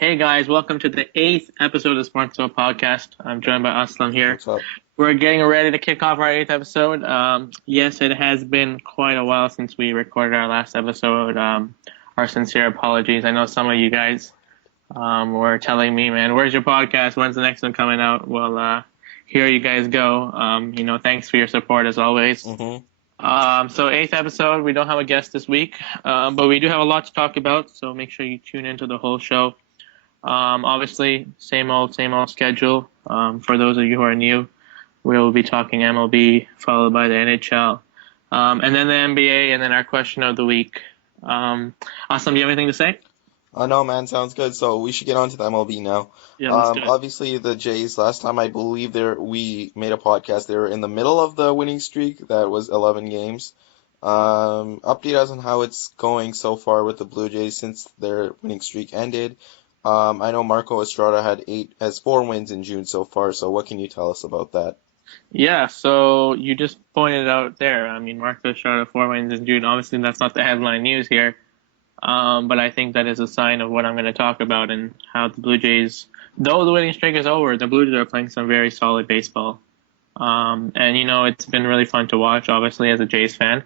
Hey guys, welcome to the eighth episode of the Sports Zone podcast. I'm joined by Aslam here. What's up? We're getting ready to kick off our eighth episode. Yes, it has been quite a while since we recorded our last episode. Our sincere apologies. I know some of you guys were telling me, man, where's your podcast? When's the next one coming out? Well, here you guys go. Thanks for your support as always. hmm So eighth episode, we don't have a guest this week, but we do have a lot to talk about. So make sure you tune into the whole show. Obviously, same old schedule. For those of you who are new, we'll be talking MLB, followed by the NHL, and then the NBA, and then our question of the week. Awesome. Do you have anything to say? No, man, sounds good. So we should get on to the MLB now. Yeah, let's do it. Obviously the Jays, last time I believe we made a podcast, they were in the middle of the winning streak. That was 11 games. Update us on how it's going so far with the Blue Jays since their winning streak ended. I know Marco Estrada has 4 wins in June so far. So what can you tell us about that? Yeah, so you just pointed out there. I mean, Marcus shot at 4 wins in June. Obviously, that's not the headline news here. But I think that is a sign of what I'm going to talk about and how the Blue Jays, though the winning streak is over, the Blue Jays are playing some very solid baseball. It's been really fun to watch, obviously, as a Jays fan.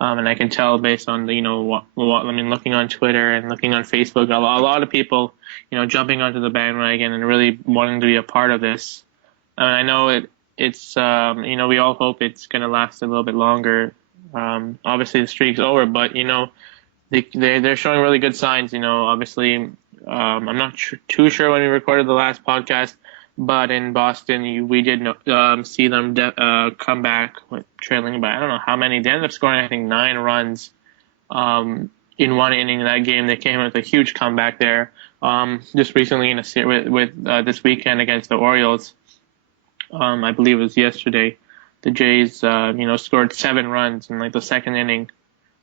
And I can tell based on looking on Twitter and looking on Facebook, a lot of people, jumping onto the bandwagon and really wanting to be a part of this. I mean, I know we all hope it's going to last a little bit longer. Obviously the streak's over, but they're showing really good signs. Obviously, I'm not too sure when we recorded the last podcast, but in Boston, we did see them come back trailing by I don't know how many. They ended up scoring I think 9 runs in one inning in that game. They came with a huge comeback there. Just recently in a series with this weekend against the Orioles, I believe it was yesterday. The Jays, scored 7 runs in like the second inning.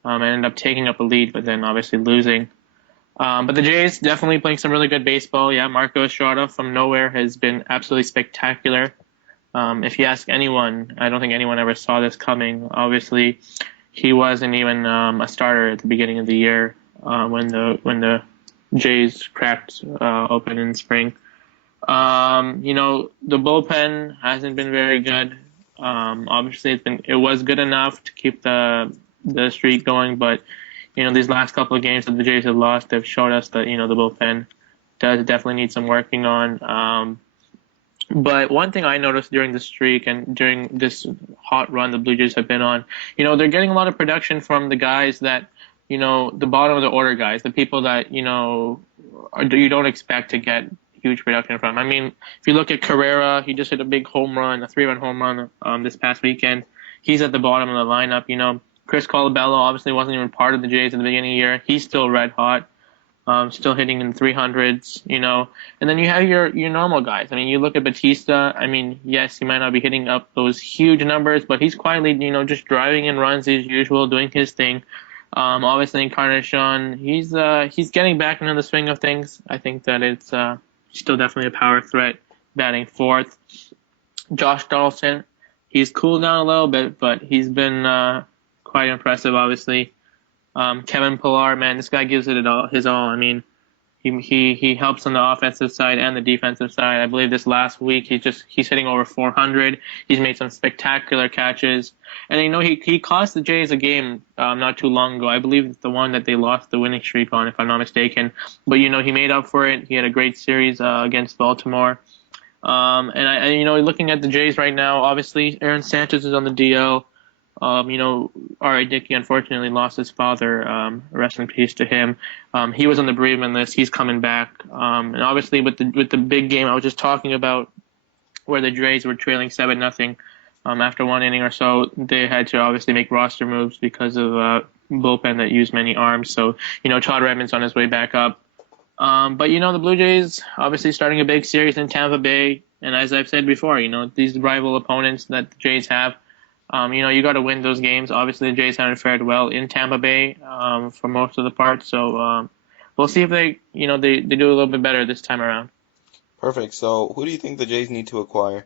And ended up taking up a lead, but then obviously losing. But the Jays definitely playing some really good baseball. Yeah, Marco Estrada from nowhere has been absolutely spectacular. If you ask anyone, I don't think anyone ever saw this coming. Obviously, he wasn't even a starter at the beginning of the year when the Jays cracked open in spring. The bullpen hasn't been very good. Obviously, it was good enough to keep the streak going, but these last couple of games that the Jays have lost have showed us that the bullpen does definitely need some working on. But one thing I noticed during the streak and during this hot run the Blue Jays have been on, they're getting a lot of production from the guys that the bottom of the order guys, the people that you don't expect to get huge production from. I mean, if you look at Carrera, he just hit a big home run, a 3-run home run this past weekend. He's at the bottom of the lineup. Chris Colabello obviously wasn't even part of the Jays at the beginning of the year. He's still red hot, still hitting in 300s, And then you have your normal guys. I mean, you look at Batista. I mean, yes, he might not be hitting up those huge numbers, but he's quietly, just driving in runs as usual, doing his thing. Obviously, Encarnacion, he's getting back into the swing of things. I think that it's still definitely a power threat, batting fourth. Josh Donaldson, he's cooled down a little bit, but he's been quite impressive, obviously. Kevin Pillar, man, this guy gives it his all. I mean, he helps on the offensive side and the defensive side. I believe this last week he's hitting over 400. He's made some spectacular catches, and he cost the Jays a game not too long ago. I believe it's the one that they lost the winning streak on, if I'm not mistaken. But he made up for it. He had a great series against Baltimore. Looking at the Jays right now, obviously Aaron Sanchez is on the DL. R.A. Dickey unfortunately lost his father. Rest in peace to him. He was on the bereavement list. He's coming back. And obviously with the big game I was just talking about, where the Jays were trailing 7-0, after one inning or so, they had to obviously make roster moves because of bullpen that used many arms. So Todd Redmond's on his way back up. But the Blue Jays obviously starting a big series in Tampa Bay, and as I've said before, these rival opponents that the Jays have. You got to win those games. Obviously, the Jays haven't fared well in Tampa Bay for most of the part. So we'll see if they do a little bit better this time around. Perfect. So who do you think the Jays need to acquire?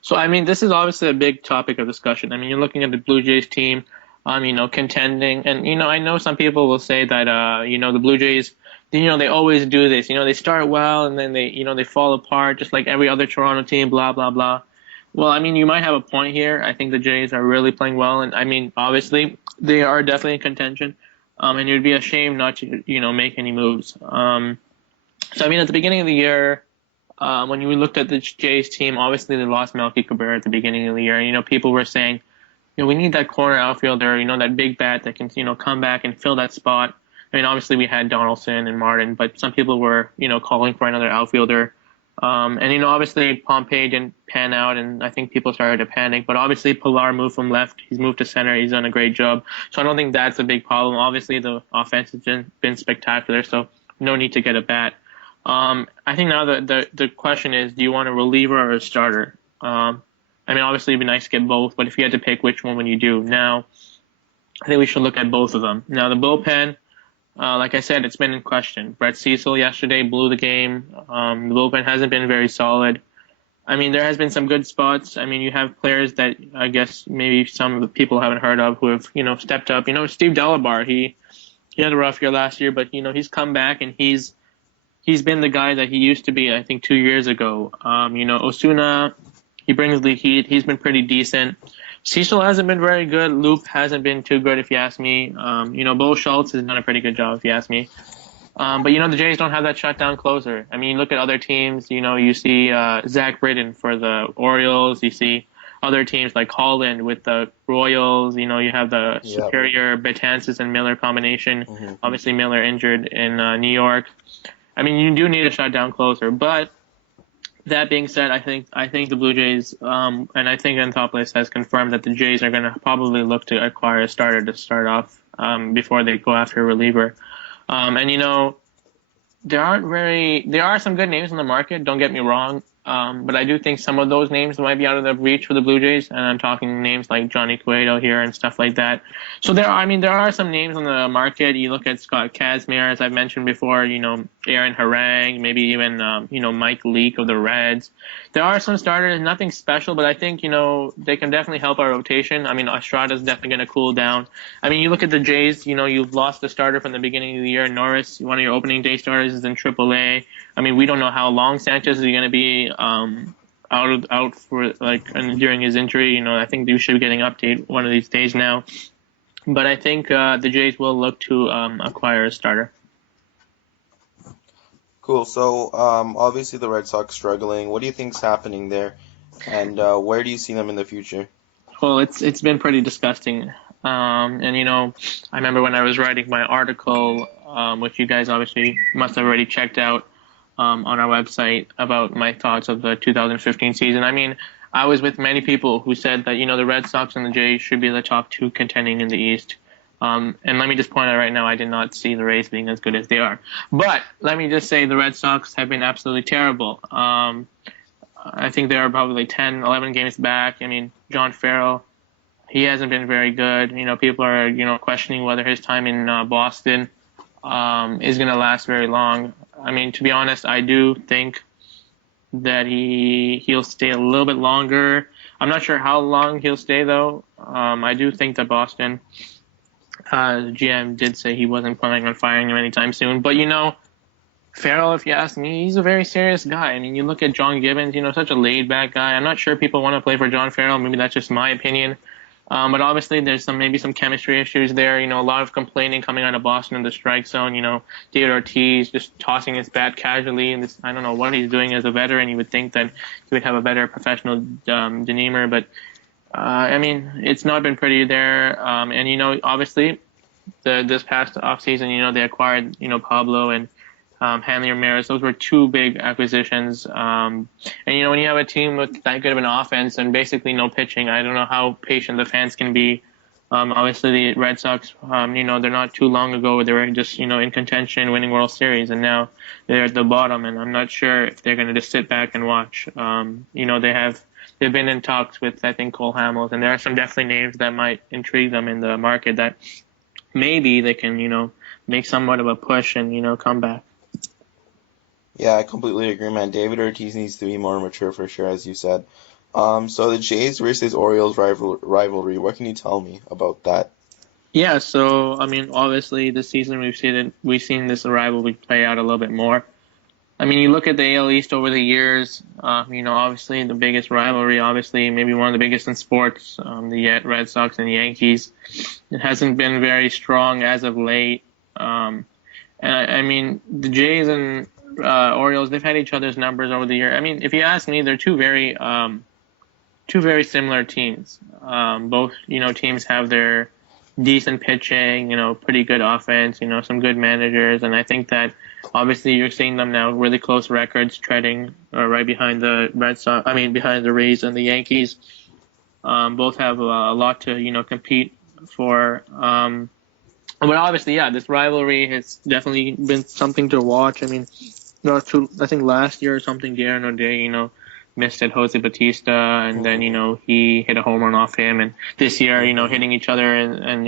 So, I mean, this is obviously a big topic of discussion. I mean, you're looking at the Blue Jays team, contending. And, I know some people will say that, the Blue Jays they always do this. They start well and then they fall apart just like every other Toronto team, blah, blah, blah. Well, I mean, you might have a point here. I think the Jays are really playing well, and I mean, obviously, they are definitely in contention. And it would be a shame not to, make any moves. So I mean, at the beginning of the year, when you looked at the Jays team, obviously they lost Melky Cabrera at the beginning of the year. People were saying, we need that corner outfielder, that big bat that can, come back and fill that spot. I mean, obviously we had Donaldson and Martin, but some people were, calling for another outfielder. And obviously Pompey didn't pan out, and I think people started to panic. But obviously Pilar moved from left, he's moved to center, he's done a great job. So I don't think that's a big problem. Obviously the offense has been spectacular, so no need to get a bat. I think now the question is, do you want a reliever or a starter? I mean, obviously it'd be nice to get both, but if you had to pick which one would you do? Now, I think we should look at both of them. Now, the bullpen, like I said, it's been in question. Brett Cecil yesterday blew the game. The bullpen hasn't been very solid. I mean, there has been some good spots. I mean, you have players that I guess maybe some of the people haven't heard of who have, stepped up. Steve Delabar, he had a rough year last year, but, he's come back and he's been the guy that he used to be, I think, 2 years ago. Osuna, he brings the heat. He's been pretty decent. Cecil hasn't been very good. Loop hasn't been too good, if you ask me. Bo Schultz has done a pretty good job, if you ask me. But the Jays don't have that shutdown closer. I mean, you look at other teams. You see Zach Britton for the Orioles. You see other teams like Holland with the Royals. You have the superior Betances and Miller combination. Mm-hmm. Obviously, Miller injured in New York. I mean, you do need a shutdown closer, but that being said, I think the Blue Jays, and I think Anthopoulos has confirmed that the Jays are going to probably look to acquire a starter to start off before they go after a reliever. And there are some good names in the market. Don't get me wrong. But I do think some of those names might be out of the reach for the Blue Jays, and I'm talking names like Johnny Cueto here and stuff like that. So there are some names on the market. You look at Scott Kazmir, as I've mentioned before, Aaron Harang, maybe even, Mike Leake of the Reds. There are some starters, nothing special, but I think, they can definitely help our rotation. I mean, Estrada's definitely going to cool down. I mean, you look at the Jays, you've lost the starter from the beginning of the year. Norris, one of your opening day starters, is in AAA. I mean, we don't know how long Sanchez is going to be out for during his injury. I think we should be getting an update one of these days now. But I think the Jays will look to acquire a starter. Cool. So, obviously the Red Sox struggling. What do you think's happening there, and where do you see them in the future? Well, it's been pretty disgusting. And I remember when I was writing my article, which you guys obviously must have already checked out on our website about my thoughts of the 2015 season. I mean, I was with many people who said that the Red Sox and the Jays should be the top two contending in the East. And let me just point out right now, I did not see the Rays being as good as they are. But let me just say the Red Sox have been absolutely terrible. I think they are probably 10, 11 games back. I mean, John Farrell, he hasn't been very good. People are, questioning whether his time in Boston is going to last very long. I mean, to be honest, I do think that he'll stay a little bit longer. I'm not sure how long he'll stay, though. I do think that Boston GM did say he wasn't planning on firing him anytime soon. But, Farrell, if you ask me, he's a very serious guy. I mean, you look at John Gibbons, such a laid-back guy. I'm not sure people want to play for John Farrell. Maybe that's just my opinion. But obviously there's maybe some chemistry issues there. A lot of complaining coming out of Boston in the strike zone. David Ortiz just tossing his bat casually. And I don't know what he's doing as a veteran. You would think that he would have a better professional demeanor. But, I mean, it's not been pretty there. And, obviously this past offseason, they acquired, Pablo and Hanley Ramirez. Those were two big acquisitions. And, when you have a team with that good of an offense and basically no pitching, I don't know how patient the fans can be. Obviously, the Red Sox, they're not too long ago, they were just, in contention, winning World Series, and now they're at the bottom, and I'm not sure if they're going to just sit back and watch. They've been in talks with, I think, Cole Hamels, and there are some definitely names that might intrigue them in the market that maybe they can, make somewhat of a push and, come back. Yeah, I completely agree, man. David Ortiz needs to be more mature for sure, as you said. So the Jays versus Orioles rivalry, what can you tell me about that? Yeah, so I mean, obviously this season we've seen this rivalry play out a little bit more. I mean, you look at the AL East over the years. Obviously the biggest rivalry, obviously maybe one of the biggest in sports, the Red Sox and Yankees. It hasn't been very strong as of late. And I mean, the Jays and Orioles, they've had each other's numbers over the year. I mean, if you ask me, they're two very similar teams. Both, teams have their decent pitching, pretty good offense, some good managers, and I think that obviously you're seeing them now really close records, treading right behind the Red Sox. I mean, behind the Rays and the Yankees. Both have a lot to compete for. But obviously, yeah, this rivalry has definitely been something to watch. I mean, I think last year or something, Darren O'Day, missed at Jose Batista, and then, Hmm. he hit a home run off him. And this year, Hmm. hitting each other and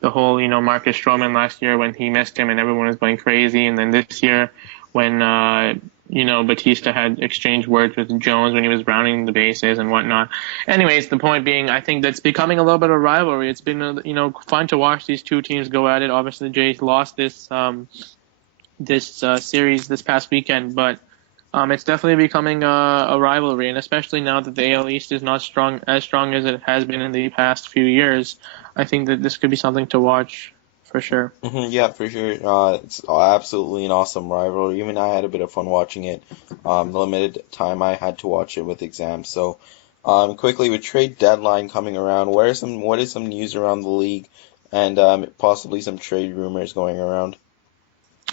the whole, Marcus Stroman last year when he missed him and everyone was going crazy. And then this year when, Batista had exchanged words with Jones when he was rounding the bases and whatnot. Anyways, the point being, I think that's becoming a little bit of a rivalry. It's been, fun to watch these two teams go at it. Obviously, the Jays lost this series this past weekend, but it's definitely becoming a rivalry, and especially now that the AL East is not strong as it has been in the past few years. I think that this could be something to watch for sure. Yeah, for sure. It's absolutely an awesome rivalry. Even I had a bit of fun watching it. The limited time I had to watch it with exams. So, quickly with trade deadline coming around, what is some news around the league, and possibly some trade rumors going around?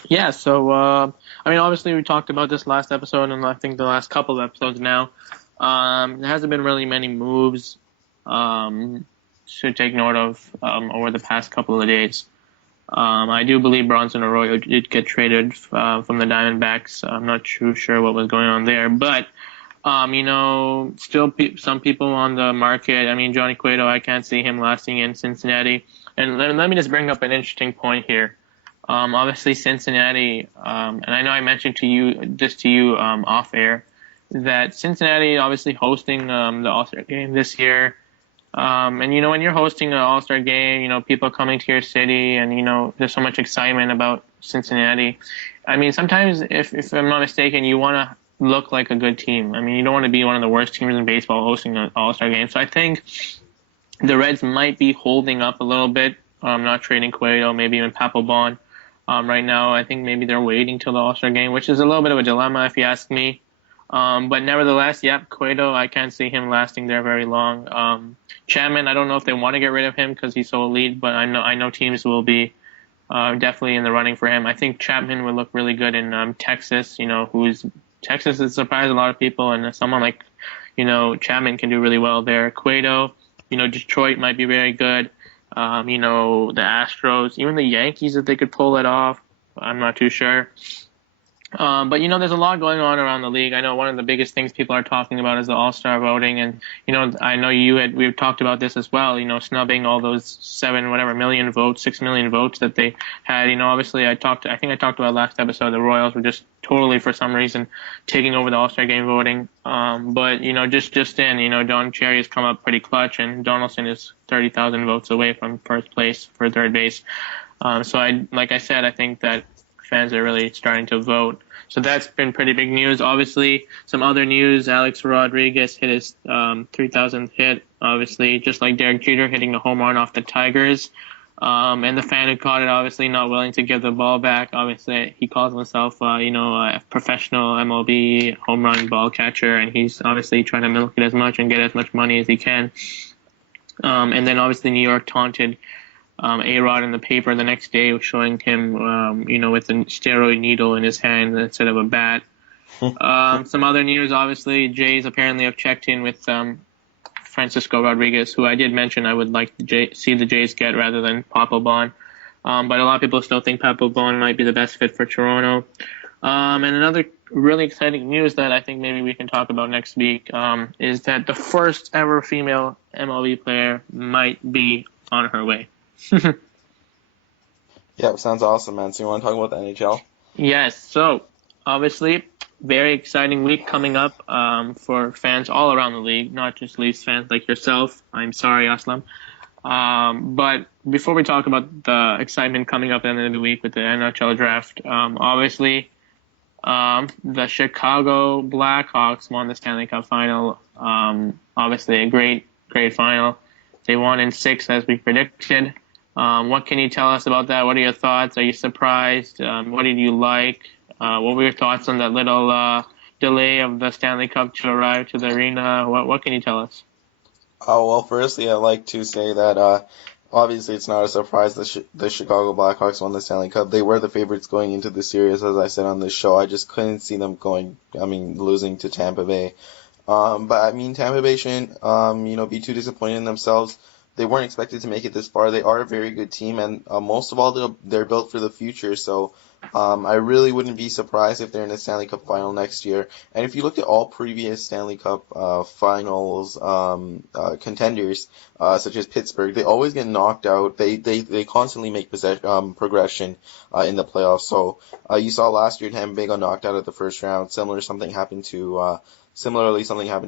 Yeah, so I mean, obviously we talked about this last episode, and I think the last couple of episodes now. There hasn't been really many moves um, to take note of over the past couple of days. I do believe Bronson Arroyo did get traded from the Diamondbacks. I'm not too sure what was going on there, but still some people on the market. I mean, Johnny Cueto, I can't see him lasting in Cincinnati. And let me just bring up an interesting point here. Obviously, Cincinnati, and I know I mentioned to you off air that Cincinnati obviously hosting the All-Star game this year. And when you're hosting an All-Star game, people coming to your city, and there's so much excitement about Cincinnati. I mean, sometimes if I'm not mistaken, you want to look like a good team. I mean, you don't want to be one of the worst teams in baseball hosting an All-Star game. So I think the Reds might be holding up a little bit, not trading Cueto, maybe even Papelbon. Right now, I think maybe they're waiting till the All-Star game, which is a little bit of a dilemma if you ask me. But nevertheless, yep, Cueto, I can't see him lasting there very long. Chapman, I don't know if they want to get rid of him because he's so elite, but I know teams will be definitely in the running for him. I think Chapman would look really good in Texas. Texas has surprised a lot of people, and someone like Chapman can do really well there. Cueto, Detroit might be very good. The Astros, even the Yankees, if they could pull it off, I'm not too sure. But there's a lot going on around the league. I know one of the biggest things people are talking about is the All-Star voting, and I know we've talked about this as well. Snubbing all those 7 votes, 6 million votes that they had. Obviously I think I talked about last episode. The Royals were just totally for some reason taking over the All-Star game voting. But just in, Don Cherry has come up pretty clutch, and Donaldson is 30,000 votes away from first place for third base. So like I said, I think that fans are really starting to vote. So that's been pretty big news. Obviously, some other news: Alex Rodriguez hit his 3,000th hit. Obviously, just like Derek Jeter hitting the home run off the Tigers. And the fan who caught it, obviously not willing to give the ball back. Obviously, he calls himself, a professional MLB home run ball catcher, and he's obviously trying to milk it as much and get as much money as he can. And then obviously New York taunted A-Rod in the paper the next day, showing him, with a steroid needle in his hand instead of a bat. Some other news, obviously, Jays apparently have checked in with Francisco Rodriguez, who I did mention I would like to see the Jays get rather than Papelbon. But a lot of people still think Papelbon might be the best fit for Toronto. And another really exciting news that I think maybe we can talk about next week is that the first ever female MLB player might be on her way. Yep, sounds awesome, man. So you want to talk about the NHL? Yes, so obviously, very exciting week coming up for fans all around the league, not just Leafs fans like yourself. I'm sorry, Aslam. But before we talk about the excitement coming up at the end of the week with the NHL draft, obviously, the Chicago Blackhawks won the Stanley Cup final. Obviously, a great final. They won in six, as we predicted. What can you tell us about that? What are your thoughts? Are you surprised? What did you like? What were your thoughts on that little delay of the Stanley Cup to arrive to the arena? What can you tell us? Oh, well, firstly, I'd like to say that obviously it's not a surprise that the Chicago Blackhawks won the Stanley Cup. They were the favorites going into the series, as I said on this show. I just couldn't see them losing to Tampa Bay. But I mean, Tampa Bay shouldn't, be too disappointed in themselves. They weren't expected to make it this far. They are a very good team, and most of all, they're built for the future. So, I really wouldn't be surprised if they're in the Stanley Cup final next year. And if you looked at all previous Stanley Cup finals contenders, such as Pittsburgh, they always get knocked out. They constantly make progression in the playoffs. So, you saw last year Tampa Bay got knocked out at the first round. Similarly, something happened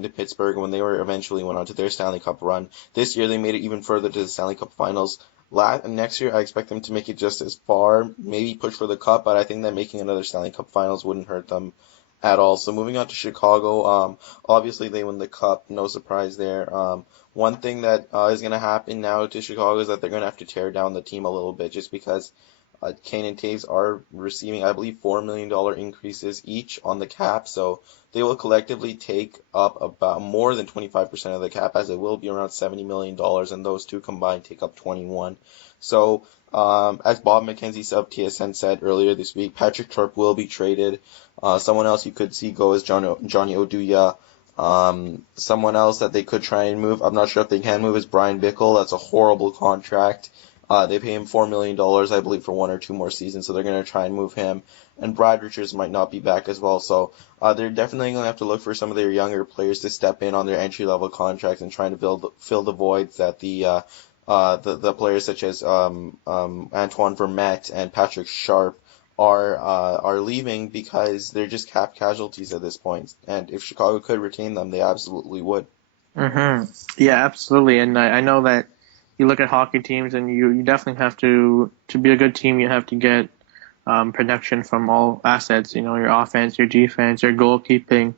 to Pittsburgh when they were eventually went on to their Stanley Cup run. This year, they made it even further to the Stanley Cup Finals. Next year, I expect them to make it just as far, maybe push for the cup, but I think that making another Stanley Cup Finals wouldn't hurt them at all. So moving on to Chicago, obviously they win the cup, no surprise there. One thing that is going to happen now to Chicago is that they're going to have to tear down the team a little bit, just because Kane and Taves are receiving, I believe, $4 million increases each on the cap, so they will collectively take up about more than 25% of the cap, as it will be around $70 million, and those two combined take up 21. So, as Bob McKenzie of TSN said earlier this week, Patrick Sharp will be traded. Someone else you could see go is Johnny Oduya. Someone else that they could try and move, I'm not sure if they can move, is Brian Bickle. That's a horrible contract. They pay him $4 million, I believe, for one or two more seasons, so they're going to try and move him. And Brad Richards might not be back as well, so they're definitely going to have to look for some of their younger players to step in on their entry-level contracts and trying to fill the voids that the players such as Antoine Vermette and Patrick Sharp are leaving, because they're just cap casualties at this point. And if Chicago could retain them, they absolutely would. Yeah, absolutely. And I know that you look at hockey teams, and you definitely have to be a good team. You have to get production from all assets. You know, your offense, your defense, your goalkeeping.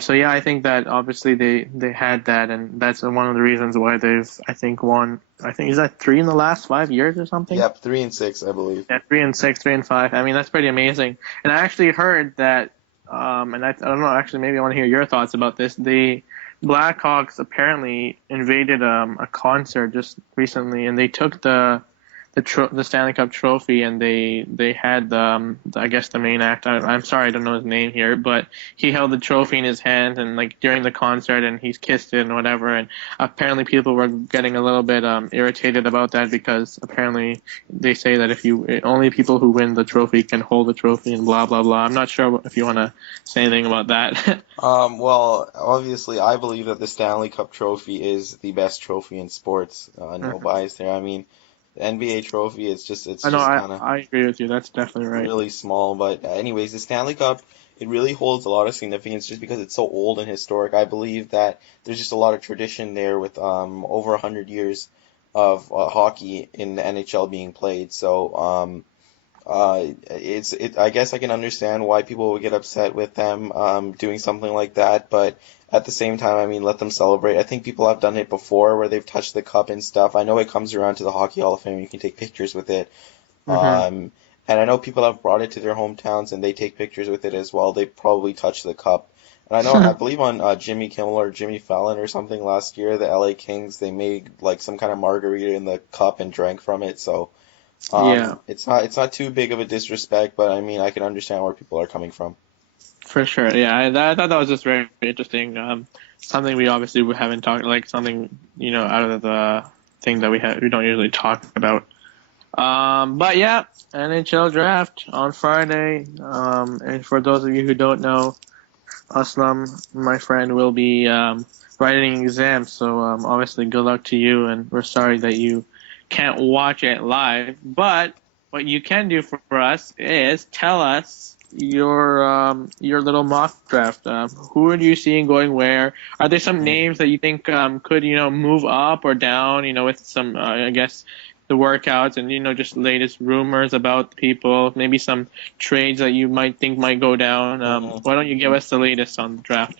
So yeah, I think that obviously they had that, and that's one of the reasons why they've, I think, won. I think, is that three in the last 5 years or something? Yep, 3-6, I believe. Yeah, 3-6, 3-5. I mean, that's pretty amazing. And I actually heard that, and I don't know, actually, maybe I want to hear your thoughts about this. The Blackhawks apparently invaded a concert just recently, and they took the Stanley Cup trophy, and they had I guess the main act. I'm sorry, I don't know his name here, but he held the trophy in his hand, and like during the concert, and he's kissed it and whatever. And apparently people were getting a little bit irritated about that, because apparently they say that if you only people who win the trophy can hold the trophy, and blah blah blah. I'm not sure if you want to say anything about that. Well, obviously, I believe that the Stanley Cup trophy is the best trophy in sports. No bias there. I mean, the NBA trophy is it's I know, just I kind of I agree with you. That's definitely right. really small. But anyways, the Stanley Cup, it really holds a lot of significance just because it's so old and historic. I believe that there's just a lot of tradition there with over 100 years of hockey in the NHL being played. So I guess I can understand why people would get upset with them doing something like that, but at the same time, I mean, let them celebrate. I think people have done it before where they've touched the cup and stuff. I know it comes around to the Hockey Hall of Fame. You can take pictures with it. Hmm. And I know people have brought it to their hometowns and they take pictures with it as well. They probably touch the cup. And I believe on Jimmy Kimmel or Jimmy Fallon or something last year, the LA Kings, they made like some kind of margarita in the cup and drank from it. So Yeah. it's not too big of a disrespect, but I mean I can understand where people are coming from. For sure, yeah. I thought that was just very interesting. Something we obviously we haven't talked, like something out of the thing that we don't usually talk about. But yeah, NHL draft on Friday. And for those of you who don't know, Aslam, my friend, will be writing exams. So obviously, good luck to you, and we're sorry that you can't watch it live. But what you can do for us is tell us your little mock draft. Who are you seeing going where? Are there some Mm. names that you think could move up or down? With some I guess the workouts and just latest rumors about people. Maybe some trades that you might think might go down. Mhm. Why don't you give us the latest on the draft?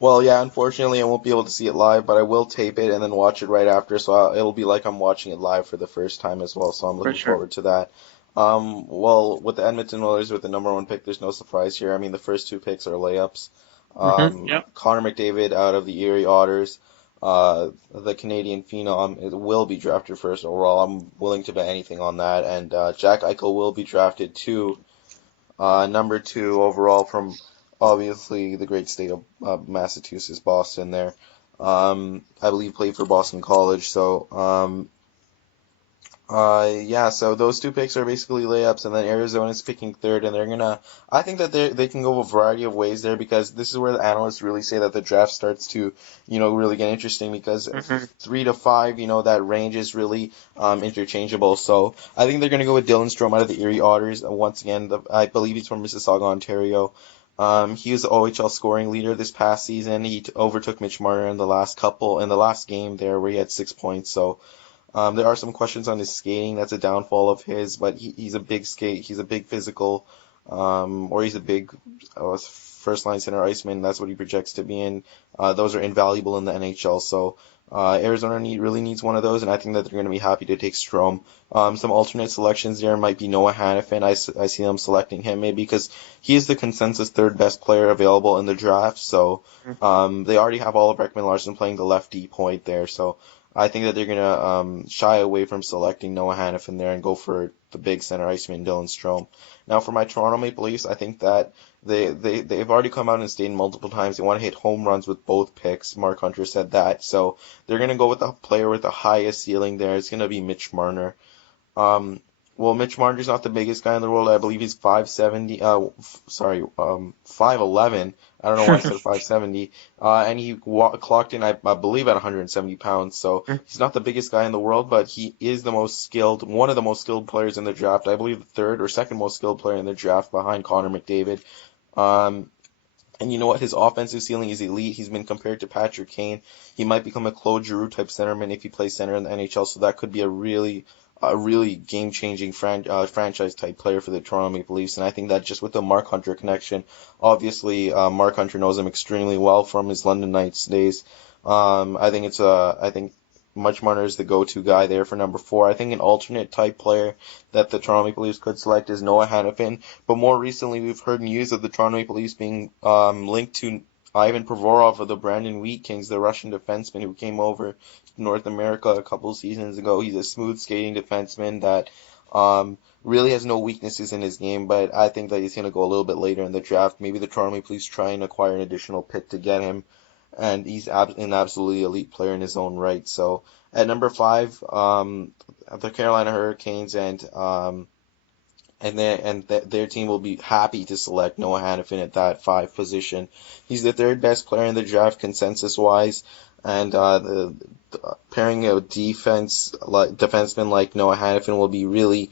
Well, yeah, unfortunately, I won't be able to see it live, but I will tape it and then watch it right after, so it'll be like I'm watching it live for the first time as well, so I'm For looking sure. forward to that. Well, with the Edmonton Oilers with the number one pick, there's no surprise here. I mean, the first two picks are layups. Yep. Connor McDavid out of the Erie Otters, the Canadian phenom, it will be drafted first overall. I'm willing to bet anything on that, and Jack Eichel will be drafted too. Number two overall from obviously the great state of Massachusetts, Boston there. I believe played for Boston College. Yeah, so those two picks are basically layups, and then Arizona's picking third, and they're gonna. I think that they can go a variety of ways there because this is where the analysts really say that the draft starts to, really get interesting because Hmm. 3 to 5, that range is really interchangeable. So I think they're gonna go with Dylan Strome out of the Erie Otters. Once again, I believe he's from Mississauga, Ontario. He was the OHL scoring leader this past season. He overtook Mitch Marner in the last game there where he had 6 points. So. There are some questions on his skating. That's a downfall of his, but he's a big skate. He's a big physical, or he's a big first line center iceman. That's what he projects to be in. Those are invaluable in the NHL. So Arizona really needs one of those, and I think that they're going to be happy to take Strome. Some alternate selections there might be Noah Hannafin. I see them selecting him maybe because he is the consensus third best player available in the draft. So they already have all of Ekman Larson playing the left D point there. So. I think that they're gonna shy away from selecting Noah Hannafin there and go for the big center iceman Dylan Strome. Now for my Toronto Maple Leafs, I think that they've already come out and stated multiple times they want to hit home runs with both picks. Mark Hunter said that, so they're gonna go with the player with the highest ceiling there. It's gonna be Mitch Marner. Um, well, Mitch Marner's not the biggest guy in the world. I believe he's 570. 5'11". I don't know why I said 570. And he clocked in, I believe, at 170 pounds. So he's not the biggest guy in the world, but he is the most skilled, one of the most skilled players in the draft. I believe the third or second most skilled player in the draft behind Connor McDavid. Um, and you know what? His offensive ceiling is elite. He's been compared to Patrick Kane. He might become a Claude Giroux type centerman if he plays center in the NHL. So that could be a really game-changing franchise type player for the Toronto Maple Leafs. And I think that just with the Mark Hunter connection, obviously Mark Hunter knows him extremely well from his London Knights days. I think Much Marner is the go-to guy there for number four. I think an alternate type player that the Toronto Maple Leafs could select is Noah Hannafin. But more recently, we've heard news of the Toronto Maple Leafs being linked to Ivan Provorov of the Brandon Wheat Kings, the Russian defenseman who came over to North America a couple seasons ago. He's a smooth skating defenseman that really has no weaknesses in his game, but I think that he's going to go a little bit later in the draft. Maybe the Toronto Maple Leafs try and acquire an additional pick to get him, and he's an absolutely elite player in his own right. So at number five, the Carolina Hurricanes and their team will be happy to select Noah Hannafin at that five position. He's the third best player in the draft consensus wise, and pairing a defenseman like Noah Hannafin will be really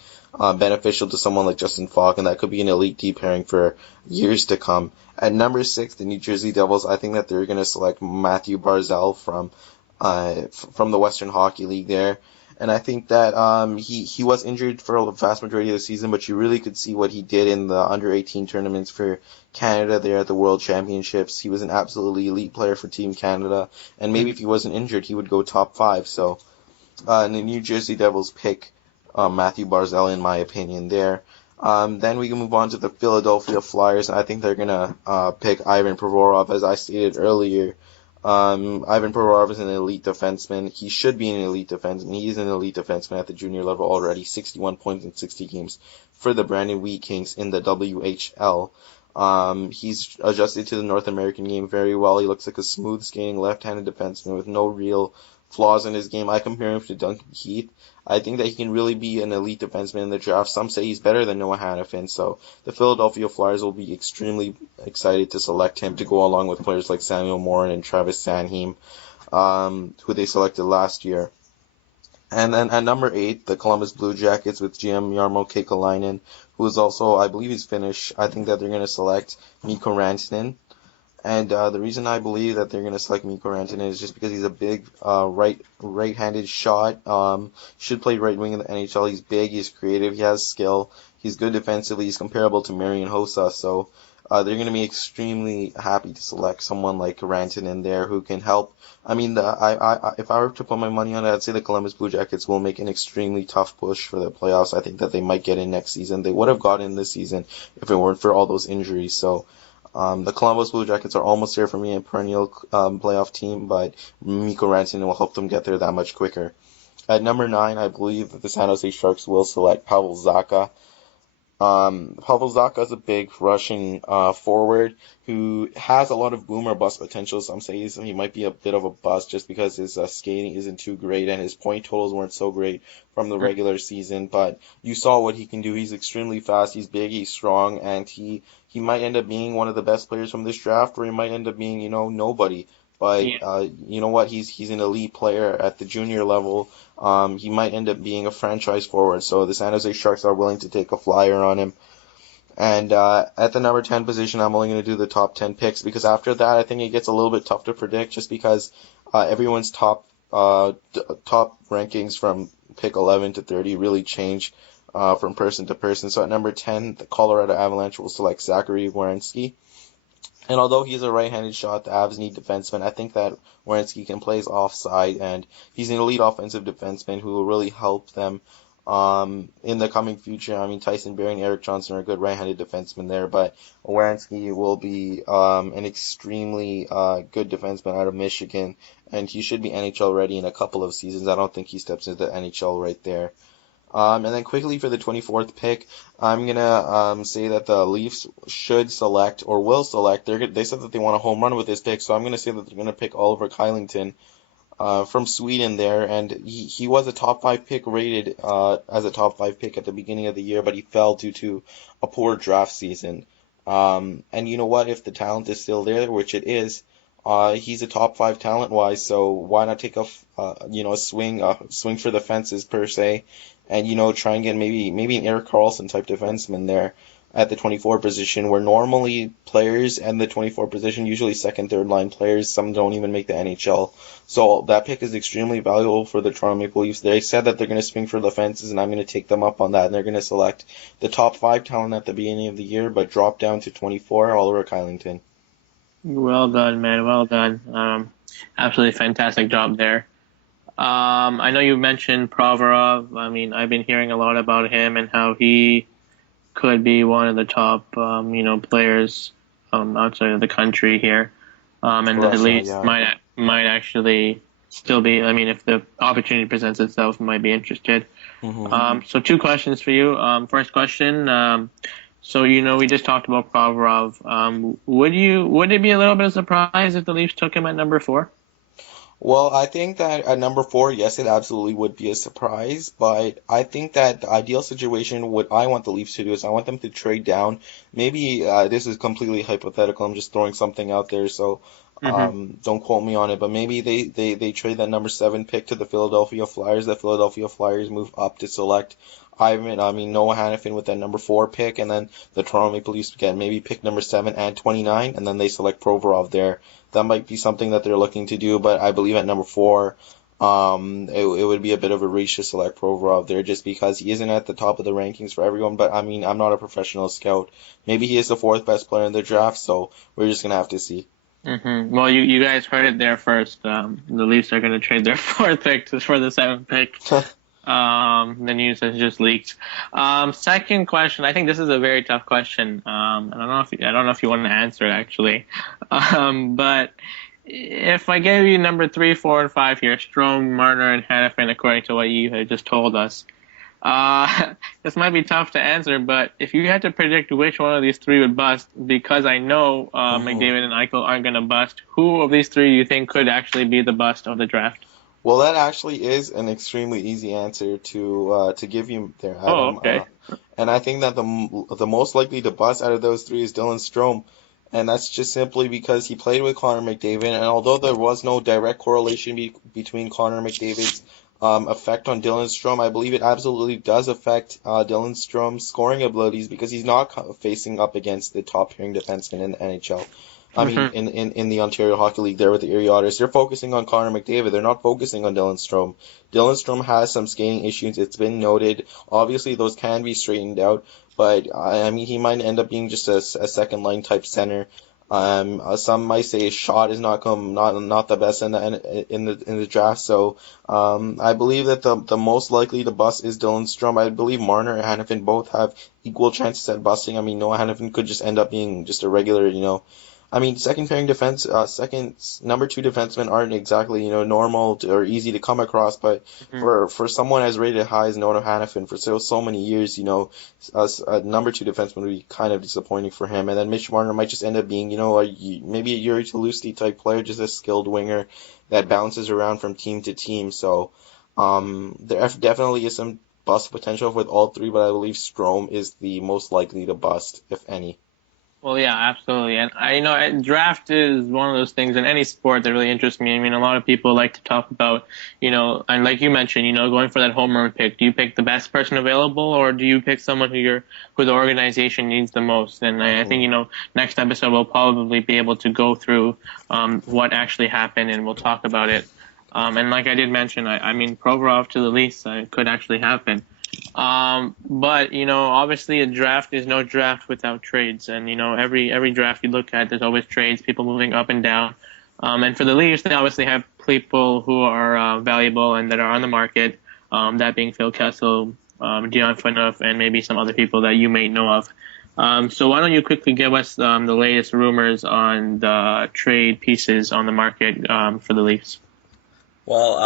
beneficial to someone like Justin Falk, and that could be an elite D pairing for years to come. At number six, the New Jersey Devils. I think that they're going to select Matthew Barzal from the Western Hockey League there. And I think that he was injured for a vast majority of the season, but you really could see what he did in the under 18 tournaments for Canada there at the World Championships. He was an absolutely elite player for Team Canada, and maybe if he wasn't injured, he would go top five. So and the New Jersey Devils pick Matthew Barzal, in my opinion, there. Then we can move on to the Philadelphia Flyers, and I think they're gonna pick Ivan Provorov, as I stated earlier. Ivan Provorov is an elite defenseman. He should be an elite defenseman. He is an elite defenseman at the junior level already. 61 points in 60 games for the Brandon Wheat Kings in the WHL. He's adjusted to the North American game very well. He looks like a smooth skating left-handed defenseman with no real flaws in his game. I compare him to Duncan Keith. I think that he can really be an elite defenseman in the draft. Some say he's better than Noah Hannafin, so the Philadelphia Flyers will be extremely excited to select him to go along with players like Samuel Morin and Travis Sanheim, who they selected last year. And then at number 8, the Columbus Blue Jackets with GM Jarmo Kekalainen, who is also, I believe he's Finnish. I think that they're going to select Mikko Rantanen. And the reason I believe that they're going to select Mikko Rantanen is just because he's a big right-handed shot. Should play right wing in the NHL. He's big, he's creative, he has skill, he's good defensively, he's comparable to Marian Hossa. So they're going to be extremely happy to select someone like Rantanen there who can help. I mean, if I were to put my money on it, I'd say the Columbus Blue Jackets will make an extremely tough push for the playoffs. I think that they might get in next season. They would have gotten in this season if it weren't for all those injuries. So. The Columbus Blue Jackets are almost there for me, a perennial playoff team, but Mikko Rantanen will help them get there that much quicker. At number 9, I believe that the San Jose Sharks will select Pavel Zacha. Pavel Zacha is a big Russian forward who has a lot of boom or bust potential. Some say he might be a bit of a bust just because his skating isn't too great and his point totals weren't so great from the regular season. But you saw what he can do. He's extremely fast. He's big. He's strong, and he might end up being one of the best players from this draft, or he might end up being nobody. But Yeah. you know what? He's an elite player at the junior level. He might end up being a franchise forward. So the San Jose Sharks are willing to take a flyer on him. And at the number 10 position, I'm only going to do the top 10 picks because after that, I think it gets a little bit tough to predict just because everyone's top rankings from pick 11 to 30 really change from person to person. So at number 10, the Colorado Avalanche will select Zachary Werenski. And although he's a right-handed shot, the Avs need defensemen. I think that Werenski can play offside, and he's an elite offensive defenseman who will really help them in the coming future. I mean, Tyson Barrie and Eric Johnson are good right-handed defensemen there, but Werenski will be an extremely good defenseman out of Michigan, and he should be NHL ready in a couple of seasons. I don't think he steps into the NHL right there. And then quickly for the 24th pick, I'm gonna say that the Leafs should select or will select. They said that they want a home run with this pick, so I'm gonna say that they're gonna pick Oliver Kylington from Sweden there, and he was a top 5 pick rated as a top 5 pick at the beginning of the year, but he fell due to a poor draft season. And you know what? If the talent is still there, which it is, he's a top 5 talent wise, so why not take a swing for the fences per se, and try and get maybe an Erik Karlsson type defenseman there at the 24 position, where normally players and the 24 position, usually second, third line players, some don't even make the NHL. So that pick is extremely valuable for the Toronto Maple Leafs. They said that they're going to swing for the fences, and I'm going to take them up on that, and they're going to select the top 5 talent at the beginning of the year, but drop down to 24, Oliver Kylington. Well done, man. Well done. Absolutely fantastic job there. I know you mentioned Provorov. I mean, I've been hearing a lot about him and how he could be one of the top, players outside of the country here, and the Russia, Leafs yeah. might actually still be. I mean, if the opportunity presents itself, might be interested. Mm-hmm. So 2 questions for you. First question. So we just talked about Provorov. Would it be a little bit of a surprise if the Leafs took him at number 4? Well, I think that at number 4, yes, it absolutely would be a surprise, but I think that the ideal situation, what I want the Leafs to do is I want them to trade down. Maybe this is completely hypothetical. I'm just throwing something out there, so Mm-hmm. don't quote me on it. But maybe they trade that number 7 pick to the Philadelphia Flyers. The Philadelphia Flyers move up to select Noah Hannafin with that number 4 pick, and then the Toronto Maple Leafs get maybe pick number 7 and 29, and then they select Provorov there. That might be something that they're looking to do, but I believe at number 4, it would be a bit of a reach to select Provorov there just because he isn't at the top of the rankings for everyone. But I mean, I'm not a professional scout. Maybe he is the 4th best player in the draft, so we're just gonna have to see. Mm-hmm. Well, you guys heard it there first. The Leafs are going to trade their 4th pick for the 7th pick. The news has just leaked. Second question. I think this is a very tough question. I don't know if you want to answer it actually. But if I gave you number 3, 4, and 5 here, Strome, Marner, and Hannafin, according to what you had just told us, this might be tough to answer. But if you had to predict which one of these 3 would bust, because I know Mhm. McDavid and Eichel aren't going to bust, who of these 3 do you think could actually be the bust of the draft? Well, that actually is an extremely easy answer to give you there, Oh, Adam. okay. And I think that the most likely to bust out of those 3 is Dylan Strome, and that's just simply because he played with Connor McDavid, and although there was no direct correlation between Connor McDavid's effect on Dylan Strome. I believe it absolutely does affect Dylan Strome's scoring abilities because he's not facing up against the top pairing defenseman in the NHL. I mean, Hmm. in the Ontario Hockey League there with the Erie Otters, they're focusing on Connor McDavid. They're not focusing on Dylan Strome. Dylan Strome has some skating issues. It's been noted. Obviously, those can be straightened out, but I mean, he might end up being just a second line type center. Some might say his shot is not the best in the draft. So I believe that the most likely to bust is Dylan Strome. I believe Marner and Hanifin both have equal chances at busting. I mean, Noah Hanifin could just end up being just a regular, I mean, second pairing defense, second number two defensemen aren't exactly, normal or easy to come across. But Hmm. for someone as rated high as Noah Hanifin for so many years, a number two defenseman would be kind of disappointing for him. And then Mitch Marner might just end up being, maybe a Yuri Tulusty type player, just a skilled winger that bounces around from team to team. So there definitely is some bust potential with all three, but I believe Strome is the most likely to bust, if any. Well, yeah, absolutely. And draft is one of those things in any sport that really interests me. I mean, a lot of people like to talk about, and like you mentioned, going for that home run pick. Do you pick the best person available, or do you pick someone who the organization needs the most? And I think, Mhm. next episode we'll probably be able to go through what actually happened, and we'll talk about it. And like I did mention, I mean, Provorov to the Leafs could actually happen. But obviously a draft is no draft without trades, and every draft you look at, there's always trades, people moving up and down. And for the Leafs, they obviously have people who are valuable and that are on the market. That being Phil Kessel, Dion Phaneuf, and maybe some other people that you may know of. So why don't you quickly give us the latest rumors on the trade pieces on the market for the Leafs? Well,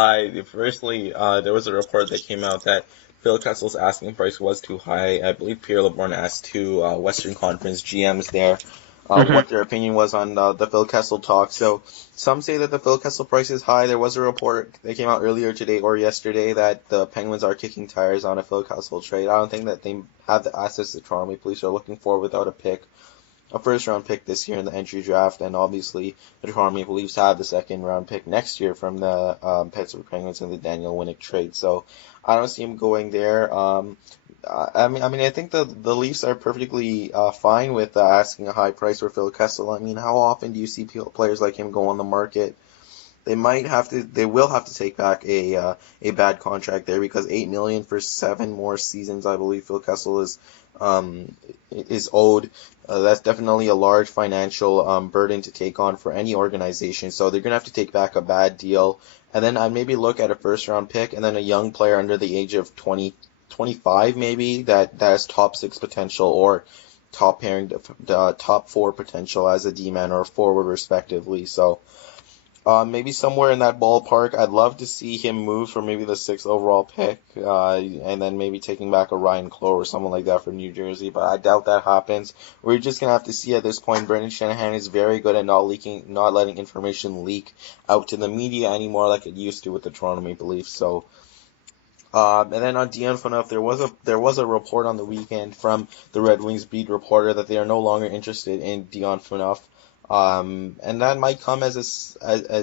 firstly, there was a report that came out that Phil Kessel's asking price was too high. I believe Pierre LeBrun asked two Western Conference GMs there what their opinion was on the Phil Kessel talk. So some say that the Phil Kessel price is high. There was a report that came out earlier today or yesterday that the Penguins are kicking tires on a Phil Kessel trade. I don't think that they have the assets the Toronto Maple Leafs are looking for without a first round pick this year in the entry draft, and obviously the Toronto Maple Leafs have the second round pick next year from the Pittsburgh Penguins in the Daniel Winnick trade. So I don't see him going there. I think the Leafs are perfectly fine with asking a high price for Phil Kessel. I mean, how often do you see players like him go on the market? They will have to take back a bad contract there because 8 million for 7 more seasons, I believe Phil Kessel um is owed. That's definitely a large financial burden to take on for any organization. So they're gonna have to take back a bad deal, and then I'd maybe look at a first round pick and then a young player under the age of 25 maybe that has top six potential or top pairing, top four potential as a D man or a forward respectively. So. Maybe somewhere in that ballpark. I'd love to see him move for maybe the sixth overall pick, and then maybe taking back a Ryan Clough or someone like that from New Jersey. But I doubt that happens. We're just gonna have to see at this point. Brendan Shanahan is very good at not letting information leak out to the media anymore like it used to with the Toronto Maple Leafs. So. And then on Dion Phaneuf, there was a report on the weekend from the Red Wings beat reporter that they are no longer interested in Dion Phaneuf. And that might come as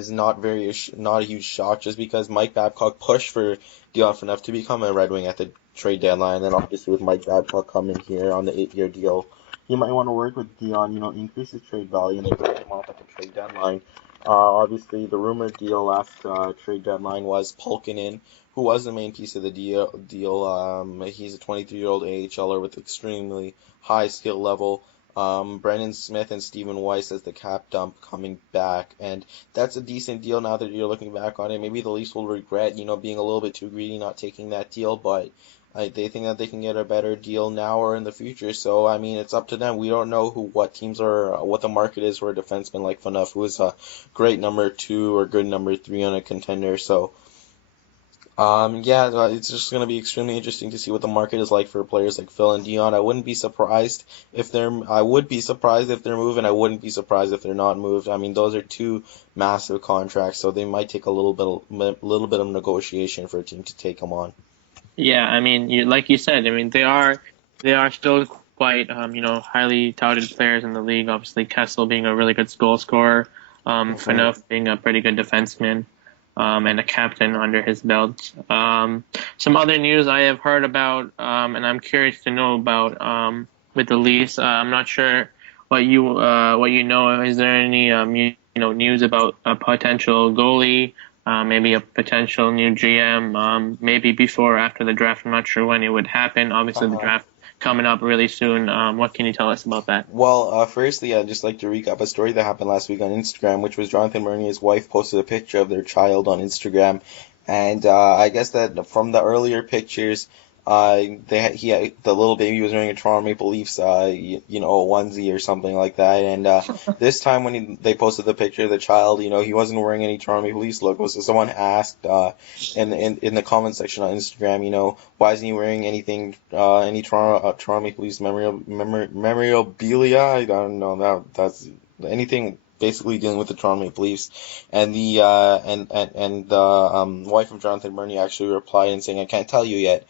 not a huge shock just because Mike Babcock pushed for Dion Phaneuf to become a Red Wing at the trade deadline. And then obviously with Mike Babcock coming here on the 8-year deal, he might want to work with Dion, increase his trade value and trade him off at the trade deadline. Obviously the rumored deal last trade deadline was Pulkkinen, who was the main piece of the deal. He's a 23-year-old AHLer with extremely high skill level. Brendan Smith and Stephen Weiss as the cap dump coming back, and that's a decent deal now that you're looking back on it. Maybe the Leafs will regret, being a little bit too greedy not taking that deal, but they think that they can get a better deal now or in the future. So I mean, it's up to them. We don't know what the market is for a defenseman like Phaneuf, who is a great number two or good number three on a contender. So. Yeah, it's just going to be extremely interesting to see what the market is like for players like Phil and Dion. I would be surprised if they're moving. I wouldn't be surprised if they're not moved. I mean, those are two massive contracts, so they might take a little bit of negotiation for a team to take them on. Yeah, I mean, like you said, I mean, they are still quite highly touted players in the league. Obviously, Kessel being a really good goal scorer, Hmm. Phaneuf being a pretty good defenseman. and a captain under his belt. Some other news I have heard about, and I'm curious to know about, with the Leafs. I'm not sure what you know. Is there any news about a potential goalie, maybe a potential new GM, maybe before or after the draft? I'm not sure when it would happen. Obviously, the Uh-huh. draft coming up really soon. What can you tell us about that? Well, firstly, I'd just like to recap a story that happened last week on Instagram, which was Jonathan Bernier's wife posted a picture of their child on Instagram, and I guess that from the earlier pictures, the little baby was wearing a Toronto Maple Leafs, a onesie or something like that, and this time when they posted the picture of the child, he wasn't wearing any Toronto Maple Leafs logo, so someone asked in the comment section on Instagram, why isn't he wearing any Toronto Maple Leafs memorabilia? I don't know that's anything basically dealing with the Toronto Maple Leafs, and the wife of Jonathan Bernier actually replied and saying, "I can't tell you yet."